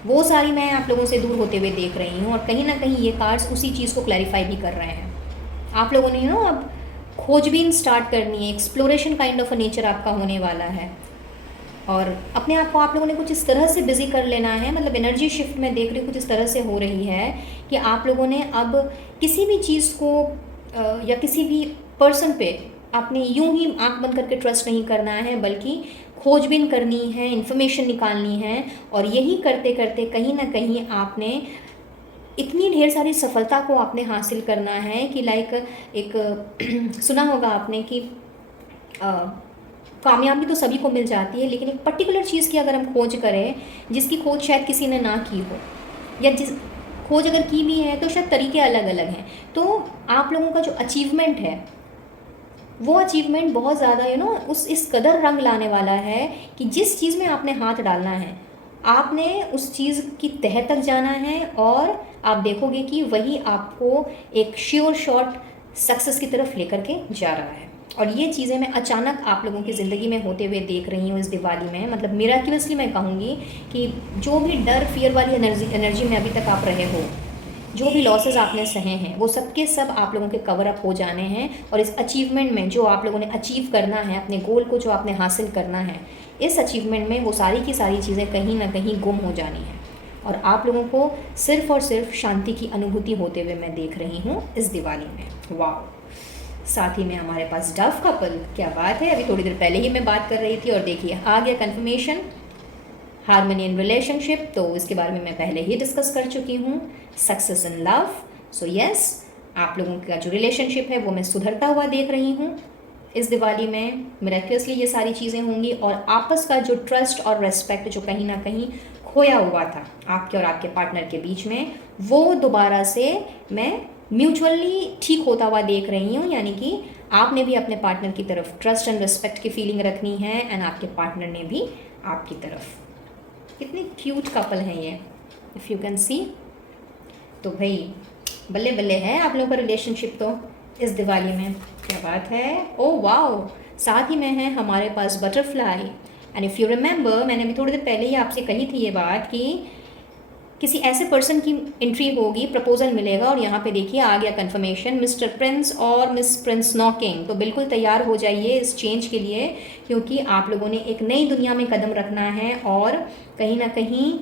वो सारी मैं आप लोगों से दूर होते हुए देख रही हूँ, और कहीं ना कहीं ये कार्ड्स उसी चीज़ को क्लैरिफाई भी कर रहे हैं। आप लोगों ने अब खोजबीन स्टार्ट करनी है, exploration kind of a nature आपका होने वाला है, और अपने आप को आप लोगों ने कुछ इस तरह से बिज़ी कर लेना है। मतलब एनर्जी शिफ्ट मैं देख रही हूँ कुछ इस तरह से हो रही है कि आप लोगों ने अब किसी भी चीज़ को या किसी भी पर्सन पे आपने यूं ही आंख बंद करके ट्रस्ट नहीं करना है, बल्कि खोजबीन करनी है, इन्फॉर्मेशन निकालनी है, और यही करते करते कहीं ना कहीं आपने इतनी ढेर सारी सफलता को आपने हासिल करना है कि लाइक एक सुना होगा आपने कि कामयाबी तो सभी को मिल जाती है, लेकिन एक पर्टिकुलर चीज़ की अगर हम खोज करें जिसकी खोज शायद किसी ने ना की हो, या जिस खोज अगर की भी है तो शायद तरीके अलग अलग हैं, तो आप लोगों का जो अचीवमेंट है वो अचीवमेंट बहुत ज़्यादा उस इस कदर रंग लाने वाला है कि जिस चीज़ में आपने हाथ डालना है आपने उस चीज़ की तह तक जाना है, और आप देखोगे कि वही आपको एक श्योर शॉट सक्सेस की तरफ लेकर के जा रहा है। और ये चीज़ें मैं अचानक आप लोगों की ज़िंदगी में होते हुए देख रही हूँ इस दिवाली में। मतलब मिराक्युलसली मैं कहूँगी कि जो भी डर फियर वाली एनर्जी में अभी तक आप रहे हो, जो भी लॉसेस आपने सहे हैं, वो सब के सब आप लोगों के कवर अप हो जाने हैं, और इस अचीवमेंट में जो आप लोगों ने अचीव करना है, अपने गोल को जो आपने हासिल करना है, इस अचीवमेंट में वो सारी की सारी चीज़ें कहीं ना कहीं गुम हो जानी है, और आप लोगों को सिर्फ़ और सिर्फ शांति की अनुभूति होते हुए मैं देख रही हूँ इस दिवाली में। वाह! साथ ही में हमारे पास डव कपल, क्या बात है। अभी थोड़ी देर पहले ही मैं बात कर रही थी और देखिए आ गया कन्फर्मेशन, हार्मनी इन रिलेशनशिप, तो इसके बारे में मैं पहले ही डिस्कस कर चुकी हूँ। Success in love, so yes, आप लोगों का जो रिलेशनशिप है वो मैं सुधरता हुआ देख रही हूँ इस दिवाली में। मिराक्युलसली ये सारी चीज़ें होंगी, और आपस का जो ट्रस्ट और रेस्पेक्ट जो कहीं ना कहीं खोया हुआ था आपके और आपके पार्टनर के बीच में, वो दोबारा से मैं म्यूचुअली ठीक होता हुआ देख रही हूँ। यानी कि आपने भी अपने पार्टनर की तरफ ट्रस्ट एंड रिस्पेक्ट की फीलिंग रखनी है, एंड आपके पार्टनर ने भी आपकी तरफ। कितने क्यूट कपल हैं ये, इफ़ यू कैन सी। तो भाई बल्ले बल्ले है आप लोगों का रिलेशनशिप तो इस दिवाली में, क्या बात है। Oh wow! साथ ही में है हमारे पास butterfly, and if you remember मैंने अभी थोड़ी देर पहले ही आपसे कही थी ये बात कि किसी ऐसे पर्सन की एंट्री होगी, प्रपोजल मिलेगा, और यहाँ पे देखिए आ गया कंफर्मेशन, मिस्टर प्रिंस और मिस प्रिंस नॉकिंग। तो बिल्कुल तैयार हो जाइए इस चेंज के लिए, क्योंकि आप लोगों ने एक नई दुनिया में कदम रखना है, और कहीं ना कहीं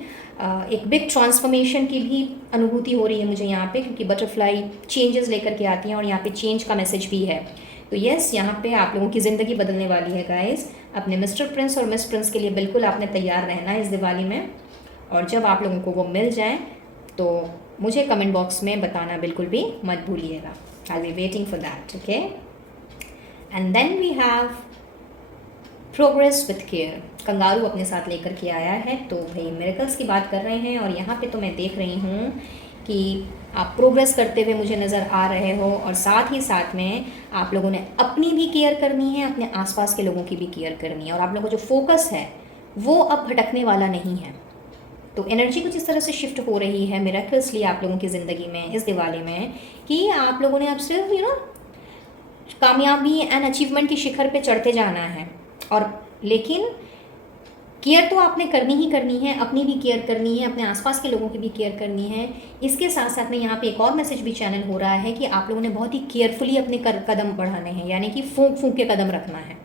एक बिग ट्रांसफॉर्मेशन की भी अनुभूति हो रही है मुझे यहाँ पे, क्योंकि बटरफ्लाई चेंजेस लेकर के आती हैं, और यहाँ पे चेंज का मैसेज भी है। तो यस, यहाँ पे आप लोगों की ज़िंदगी बदलने वाली है गाइस। अपने मिस्टर प्रिंस और मिस प्रिंस के लिए बिल्कुल आपने तैयार रहना है इस दिवाली में, और जब आप लोगों को वो मिल जाए तो मुझे कमेंट बॉक्स में बताना बिल्कुल भी मत भूलिएगा। I be waiting for that, okay. And then we have progress with care, kangaroo अपने साथ लेकर के आया है। तो भाई मिरेकल्स की बात कर रहे हैं, और यहाँ पे तो मैं देख रही हूँ कि आप प्रोग्रेस करते हुए मुझे नज़र आ रहे हो, और साथ ही साथ में आप लोगों ने अपनी भी केयर करनी है, अपने आसपास के लोगों की भी केयर करनी है, और आप लोगों का जो फोकस है वो अब भटकने वाला नहीं है। तो एनर्जी कुछ इस तरह से शिफ्ट हो रही है मिरेकल्सली आप लोगों की ज़िंदगी में इस दिवाली में, कि आप लोगों ने अब सिर्फ कामयाबी एंड अचीवमेंट की शिखर पे चढ़ते जाना है, और लेकिन केयर तो आपने करनी ही करनी है, अपनी भी केयर करनी है, अपने आसपास के लोगों की भी केयर करनी है। इसके साथ साथ में यहाँ पे एक और मैसेज भी चैनल हो रहा है कि आप लोगों ने बहुत ही केयरफुली अपने कदम बढ़ाने हैं, यानी कि फूंक फूंक के कदम रखना है।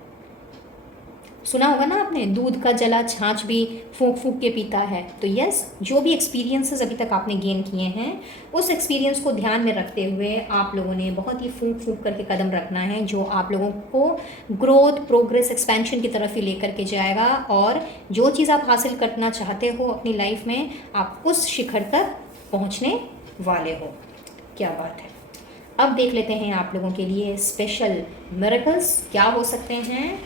सुना होगा ना आपने, दूध का जला छाछ भी फूंक फूंक के पीता है। तो यस, जो भी एक्सपीरियंसेस अभी तक आपने गेन किए हैं उस एक्सपीरियंस को ध्यान में रखते हुए आप लोगों ने बहुत ही फूंक फूंक करके कदम रखना है, जो आप लोगों को ग्रोथ, प्रोग्रेस, एक्सपेंशन की तरफ ही लेकर के जाएगा, और जो चीज़ आप हासिल करना चाहते हो अपनी लाइफ में आप उस शिखर तक पहुँचने वाले हो। क्या बात है। अब देख लेते हैं आप लोगों के लिए स्पेशल मिरेकल्स क्या हो सकते हैं।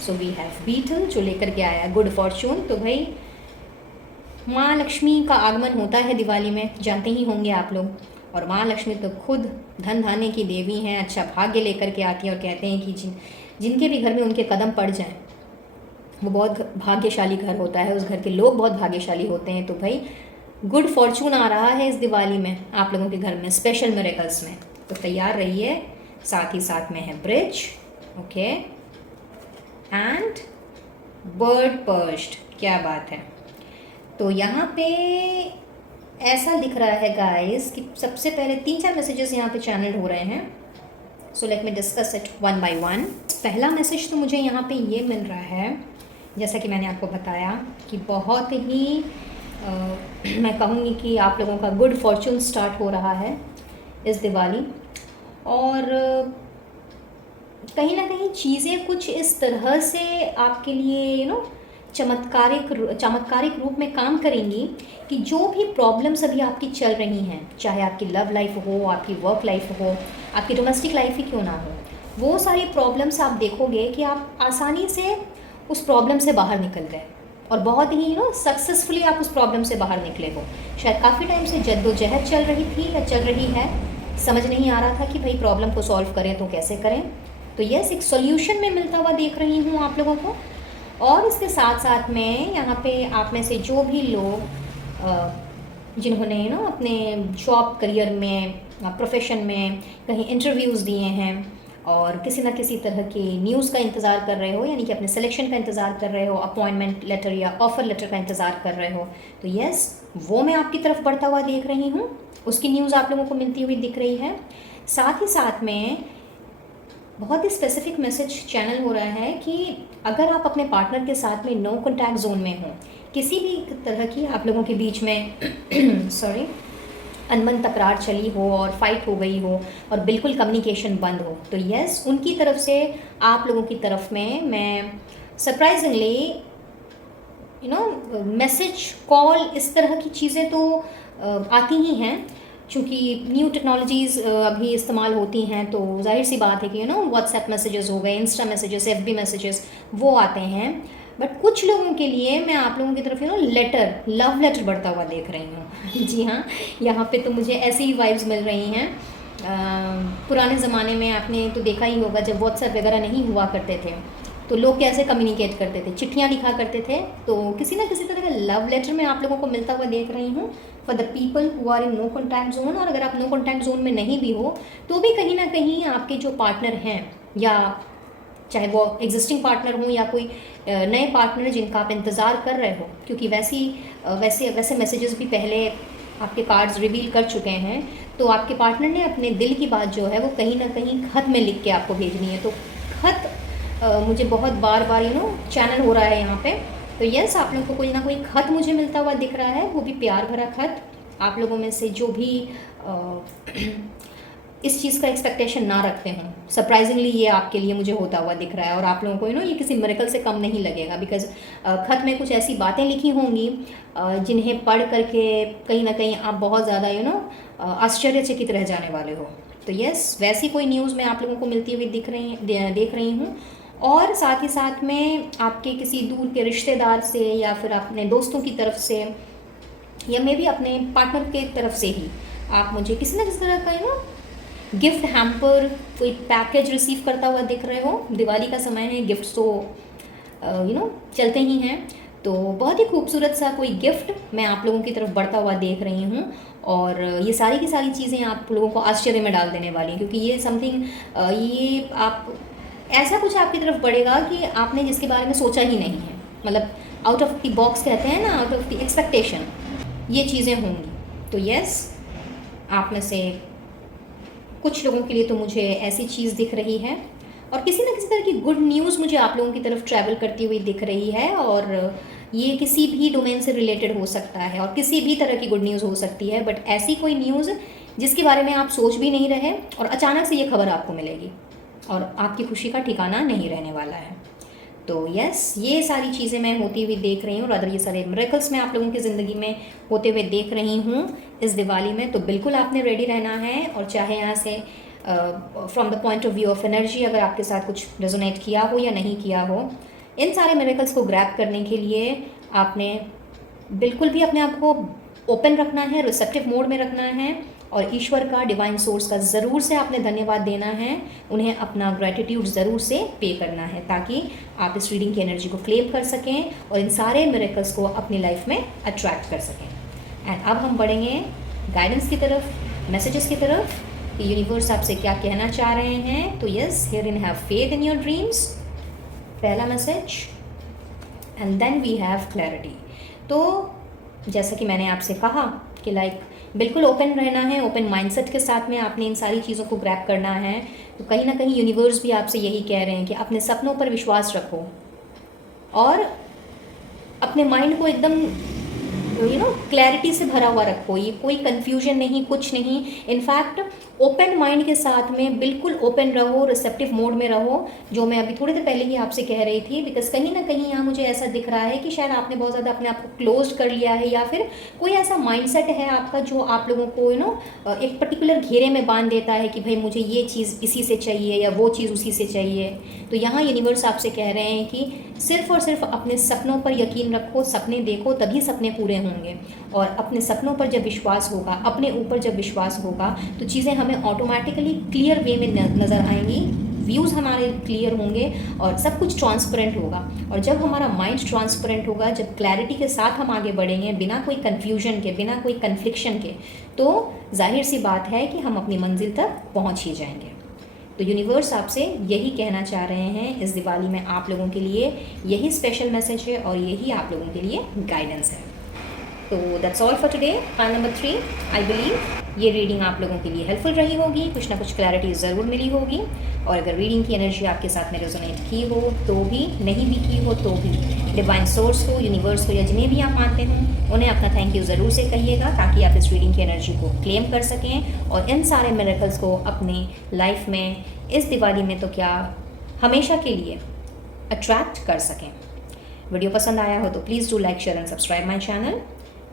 सो वी हैव बीटल जो लेकर के आया गुड फॉर्चून। तो भाई माँ लक्ष्मी का आगमन होता है दिवाली में, जानते ही होंगे आप लोग, और माँ लक्ष्मी तो खुद धन धान्य की देवी हैं, अच्छा भाग्य लेकर के आती हैं, और कहते हैं कि जिनके भी घर में उनके कदम पड़ जाएं वो बहुत भाग्यशाली घर होता है, उस घर के लोग बहुत भाग्यशाली होते हैं। तो भाई गुड फॉर्चून आ रहा है इस दिवाली में आप लोगों के घर में, स्पेशल मिरेकल्स में, तो तैयार रहिए। साथ ही साथ में है bridge, okay, and bird pursed, क्या बात है। तो यहाँ पे ऐसा दिख रहा है गाइस कि सबसे पहले 3-4 मैसेजेस यहाँ पे चैनल हो रहे हैं। So let me discuss it one by one. पहला मैसेज तो मुझे यहाँ पे ये मिल रहा है, जैसा कि मैंने आपको बताया कि बहुत ही मैं कहूँगी कि आप लोगों का गुड फॉर्चून स्टार्ट हो रहा है इस दिवाली, और कहीं ना कहीं चीज़ें कुछ इस तरह से आपके लिए चमत्कारिक रूप में काम करेंगी कि जो भी प्रॉब्लम्स अभी आपकी चल रही हैं, चाहे आपकी लव लाइफ हो, आपकी वर्क लाइफ हो, आपकी डोमेस्टिक लाइफ ही क्यों ना हो, वो सारी प्रॉब्लम्स आप देखोगे कि आप आसानी से उस प्रॉब्लम से बाहर निकल गए और बहुत ही सक्सेसफुली आप उस प्रॉब्लम से बाहर निकले हो। शायद काफ़ी टाइम से जद्दोजहद चल रही थी या चल रही है, समझ नहीं आ रहा था कि भाई प्रॉब्लम को सॉल्व करें तो कैसे करें। तो यस, एक सॉल्यूशन में मिलता हुआ देख रही हूँ आप लोगों को। और इसके साथ साथ में यहाँ पे आप में से जो भी लोग जिन्होंने अपने जॉब करियर में, प्रोफेशन में कहीं इंटरव्यूज़ दिए हैं और किसी न किसी तरह की न्यूज़ का इंतज़ार कर रहे हो, यानी कि अपने सिलेक्शन का इंतज़ार कर रहे हो, अपॉइंटमेंट लेटर या ऑफ़र लेटर का इंतज़ार कर रहे हो, तो यस, वो मैं आपकी तरफ बढ़ता हुआ देख रही हूँ। उसकी न्यूज़ आप लोगों को मिलती हुई दिख रही है। साथ ही साथ में बहुत ही स्पेसिफिक मैसेज चैनल हो रहा है कि अगर आप अपने पार्टनर के साथ में नो कॉन्टैक्ट जोन में हो, किसी भी तरह की आप लोगों के बीच में सॉरी अनबन तकरार चली हो और फाइट हो गई हो और बिल्कुल कम्युनिकेशन बंद हो, तो यस, उनकी तरफ से आप लोगों की तरफ में मैं सरप्राइजिंगली मैसेज, कॉल, इस तरह की चीज़ें तो आती ही हैं। चूँकि न्यू टेक्नोलॉजीज़ अभी इस्तेमाल होती हैं, तो जाहिर सी बात है कि व्हाट्सएप मैसेजेस हो गए, इंस्टा मैसेजेस, एफबी मैसेजेस, वो आते हैं। बट कुछ लोगों के लिए मैं आप लोगों की तरफ लेटर, लव लेटर बढ़ता हुआ देख रही हूँ। जी हाँ, यहाँ पे तो मुझे ऐसी ही वाइब्स मिल रही हैं। पुराने ज़माने में आपने तो देखा ही होगा, जब व्हाट्सएप वगैरह नहीं हुआ करते थे तो लोग कैसे कम्युनिकेट करते थे, चिट्ठियाँ लिखा करते थे। तो किसी ना किसी तरह का लव लेटर मैं आप लोगों को मिलता हुआ देख रही हूँ for the people who are in no contact zone. और अगर आप नो कॉन्टैक्ट जोन में नहीं भी हो तो भी कहीं ना कहीं आपके जो पार्टनर हैं, या चाहे वो एग्जिस्टिंग पार्टनर हो या कोई नए पार्टनर जिनका आप इंतज़ार कर रहे हो, क्योंकि वैसे मैसेजेस भी पहले आपके कार्ड्स रिवील कर चुके हैं, तो आपके पार्टनर ने अपने दिल की बात जो है वो कहीं ना कहीं खत में लिख के आपको भेजनी है। तो खत मुझे बहुत बार चैनल हो रहा है यहाँ पे। तो यस, आप लोगों को कोई ना कोई खत मुझे मिलता हुआ दिख रहा है, वो भी प्यार भरा खत। आप लोगों में से जो भी इस चीज़ का एक्सपेक्टेशन ना रखते हों, सरप्राइजिंगली ये आपके लिए मुझे होता हुआ दिख रहा है। और आप लोगों को ये किसी मिरेकल से कम नहीं लगेगा, बिकॉज खत में कुछ ऐसी बातें लिखी होंगी जिन्हें पढ़ करके कहीं ना कहीं आप बहुत ज़्यादा आश्चर्यचकित रह जाने वाले हो। तो यस, वैसी कोई न्यूज़ मैं आप लोगों को मिलती हुई देख रही हूँ। और साथ ही साथ में आपके किसी दूर के रिश्तेदार से या फिर अपने दोस्तों की तरफ से या मे भी अपने पार्टनर के तरफ से ही आप मुझे किसी न किसी तरह का गिफ्ट हैम्पर, कोई पैकेज रिसीव करता हुआ दिख रहे हो। दिवाली का समय है, गिफ्ट तो चलते ही हैं। तो बहुत ही खूबसूरत सा कोई गिफ्ट मैं आप लोगों की तरफ बढ़ता हुआ देख रही हूँ। और ये सारी की सारी चीज़ें आप लोगों को आश्चर्य में डाल देने वाली हैं, क्योंकि ये समथिंग ये आप ऐसा कुछ आपकी तरफ बढ़ेगा कि आपने जिसके बारे में सोचा ही नहीं है। मतलब आउट ऑफ द बॉक्स कहते हैं ना, आउट ऑफ द एक्सपेक्टेशन ये चीज़ें होंगी। तो यस, आप में से कुछ लोगों के लिए तो मुझे ऐसी चीज़ दिख रही है, और किसी न किसी तरह की गुड न्यूज़ मुझे आप लोगों की तरफ ट्रैवल करती हुई दिख रही है। और ये किसी भी डोमेन से रिलेटेड हो सकता है और किसी भी तरह की गुड न्यूज़ हो सकती है, बट ऐसी कोई न्यूज़ जिसके बारे में आप सोच भी नहीं रहे और अचानक से ये खबर आपको मिलेगी और आपकी खुशी का ठिकाना नहीं रहने वाला है। तो यस, ये सारी चीज़ें मैं होती हुई देख रही हूँ, और अदर ये सारे मिरेकल्स मैं आप लोगों की ज़िंदगी में होते हुए देख रही हूँ इस दिवाली में। तो बिल्कुल आपने रेडी रहना है, और चाहे यहाँ से from the point of view of energy अगर आपके साथ कुछ रेजोनेट किया हो या नहीं किया हो, इन सारे मिरेकल्स को ग्रैब करने के लिए आपने बिल्कुल भी अपने आप को ओपन रखना है, रिसेप्टिव मोड में रखना है, और ईश्वर का, डिवाइन सोर्स का ज़रूर से आपने धन्यवाद देना है, उन्हें अपना ग्रेटिट्यूड ज़रूर से पे करना है, ताकि आप इस रीडिंग की एनर्जी को क्लेम कर सकें और इन सारे मिरेकल्स को अपनी लाइफ में अट्रैक्ट कर सकें। एंड अब हम बढ़ेंगे गाइडेंस की तरफ, मैसेजेस की तरफ कि यूनिवर्स आपसे क्या कहना चाह रहे हैं। तो yes, here in have faith in your dreams, पहला message. And then we have clarity. तो जैसा कि मैंने आपसे कहा कि बिल्कुल ओपन रहना है, ओपन माइंडसेट के साथ में आपने इन सारी चीज़ों को ग्रैब करना है। तो कहीं ना कहीं यूनिवर्स भी आपसे यही कह रहे हैं कि अपने सपनों पर विश्वास रखो और अपने माइंड को एकदम क्लैरिटी से भरा हुआ रखो। ये कोई कन्फ्यूजन नहीं, कुछ नहीं। इनफैक्ट ओपन माइंड के साथ में बिल्कुल ओपन रहो, रिसेप्टिव मोड में रहो, जो मैं अभी थोड़ी देर पहले ही आपसे कह रही थी। बिकॉज कहीं ना कहीं यहाँ मुझे ऐसा दिख रहा है कि शायद आपने बहुत ज़्यादा अपने आप को क्लोज कर लिया है, या फिर कोई ऐसा माइंडसेट है आपका जो आप लोगों को एक पर्टिकुलर घेरे में बांध देता है कि भाई मुझे ये चीज़ इसी से चाहिए या वो चीज़ उसी से चाहिए। तो यहाँ यूनिवर्स आपसे कह रहे हैं कि सिर्फ और सिर्फ अपने सपनों पर यकीन रखो, सपने देखो, तभी सपने पूरे होंगे। और अपने सपनों पर जब विश्वास होगा, अपने ऊपर जब विश्वास होगा, तो चीज़ें हमें ऑटोमेटिकली क्लियर वे में नज़र आएंगी, व्यूज़ हमारे क्लियर होंगे और सब कुछ ट्रांसपेरेंट होगा। और जब हमारा माइंड ट्रांसपेरेंट होगा, जब क्लैरिटी के साथ हम आगे बढ़ेंगे, बिना कोई कन्फ्यूजन के, बिना कोई कन्फ्लिक्शन के, तो जाहिर सी बात है कि हम अपनी मंजिल तक पहुँच ही जाएंगे। तो यूनिवर्स आपसे यही कहना चाह रहे हैं इस दिवाली में, आप लोगों के लिए यही स्पेशल मैसेज है और यही आप लोगों के लिए गाइडेंस है। तो that's all for today. Pile number 3, I believe ये रीडिंग आप लोगों के लिए हेल्पफुल रही होगी, कुछ ना कुछ क्लैरिटी ज़रूर मिली होगी। और अगर रीडिंग की एनर्जी आपके साथ में रेजोनेट की हो तो भी, नहीं भी की हो तो भी, डिवाइन सोर्स को, यूनिवर्स को या जिन्हें भी आप मानते हो, उन्हें अपना थैंक यू ज़रूर से कहिएगा, ताकि आप इस रीडिंग की एनर्जी को क्लेम कर सकें और इन सारे मिरेकल्स को अपनी लाइफ में इस दिवाली में तो क्या, हमेशा के लिए अट्रैक्ट कर सकें। वीडियो पसंद आया हो तो please do like, share and subscribe my channel.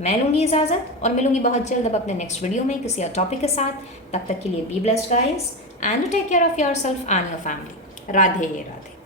मैं लूँगी इजाज़त और मिलूँगी बहुत जल्द अब अपने नेक्स्ट वीडियो में किसी और टॉपिक के साथ। तब तक के लिए be blessed guys and take care of yourself and your family. Radhe Radhe.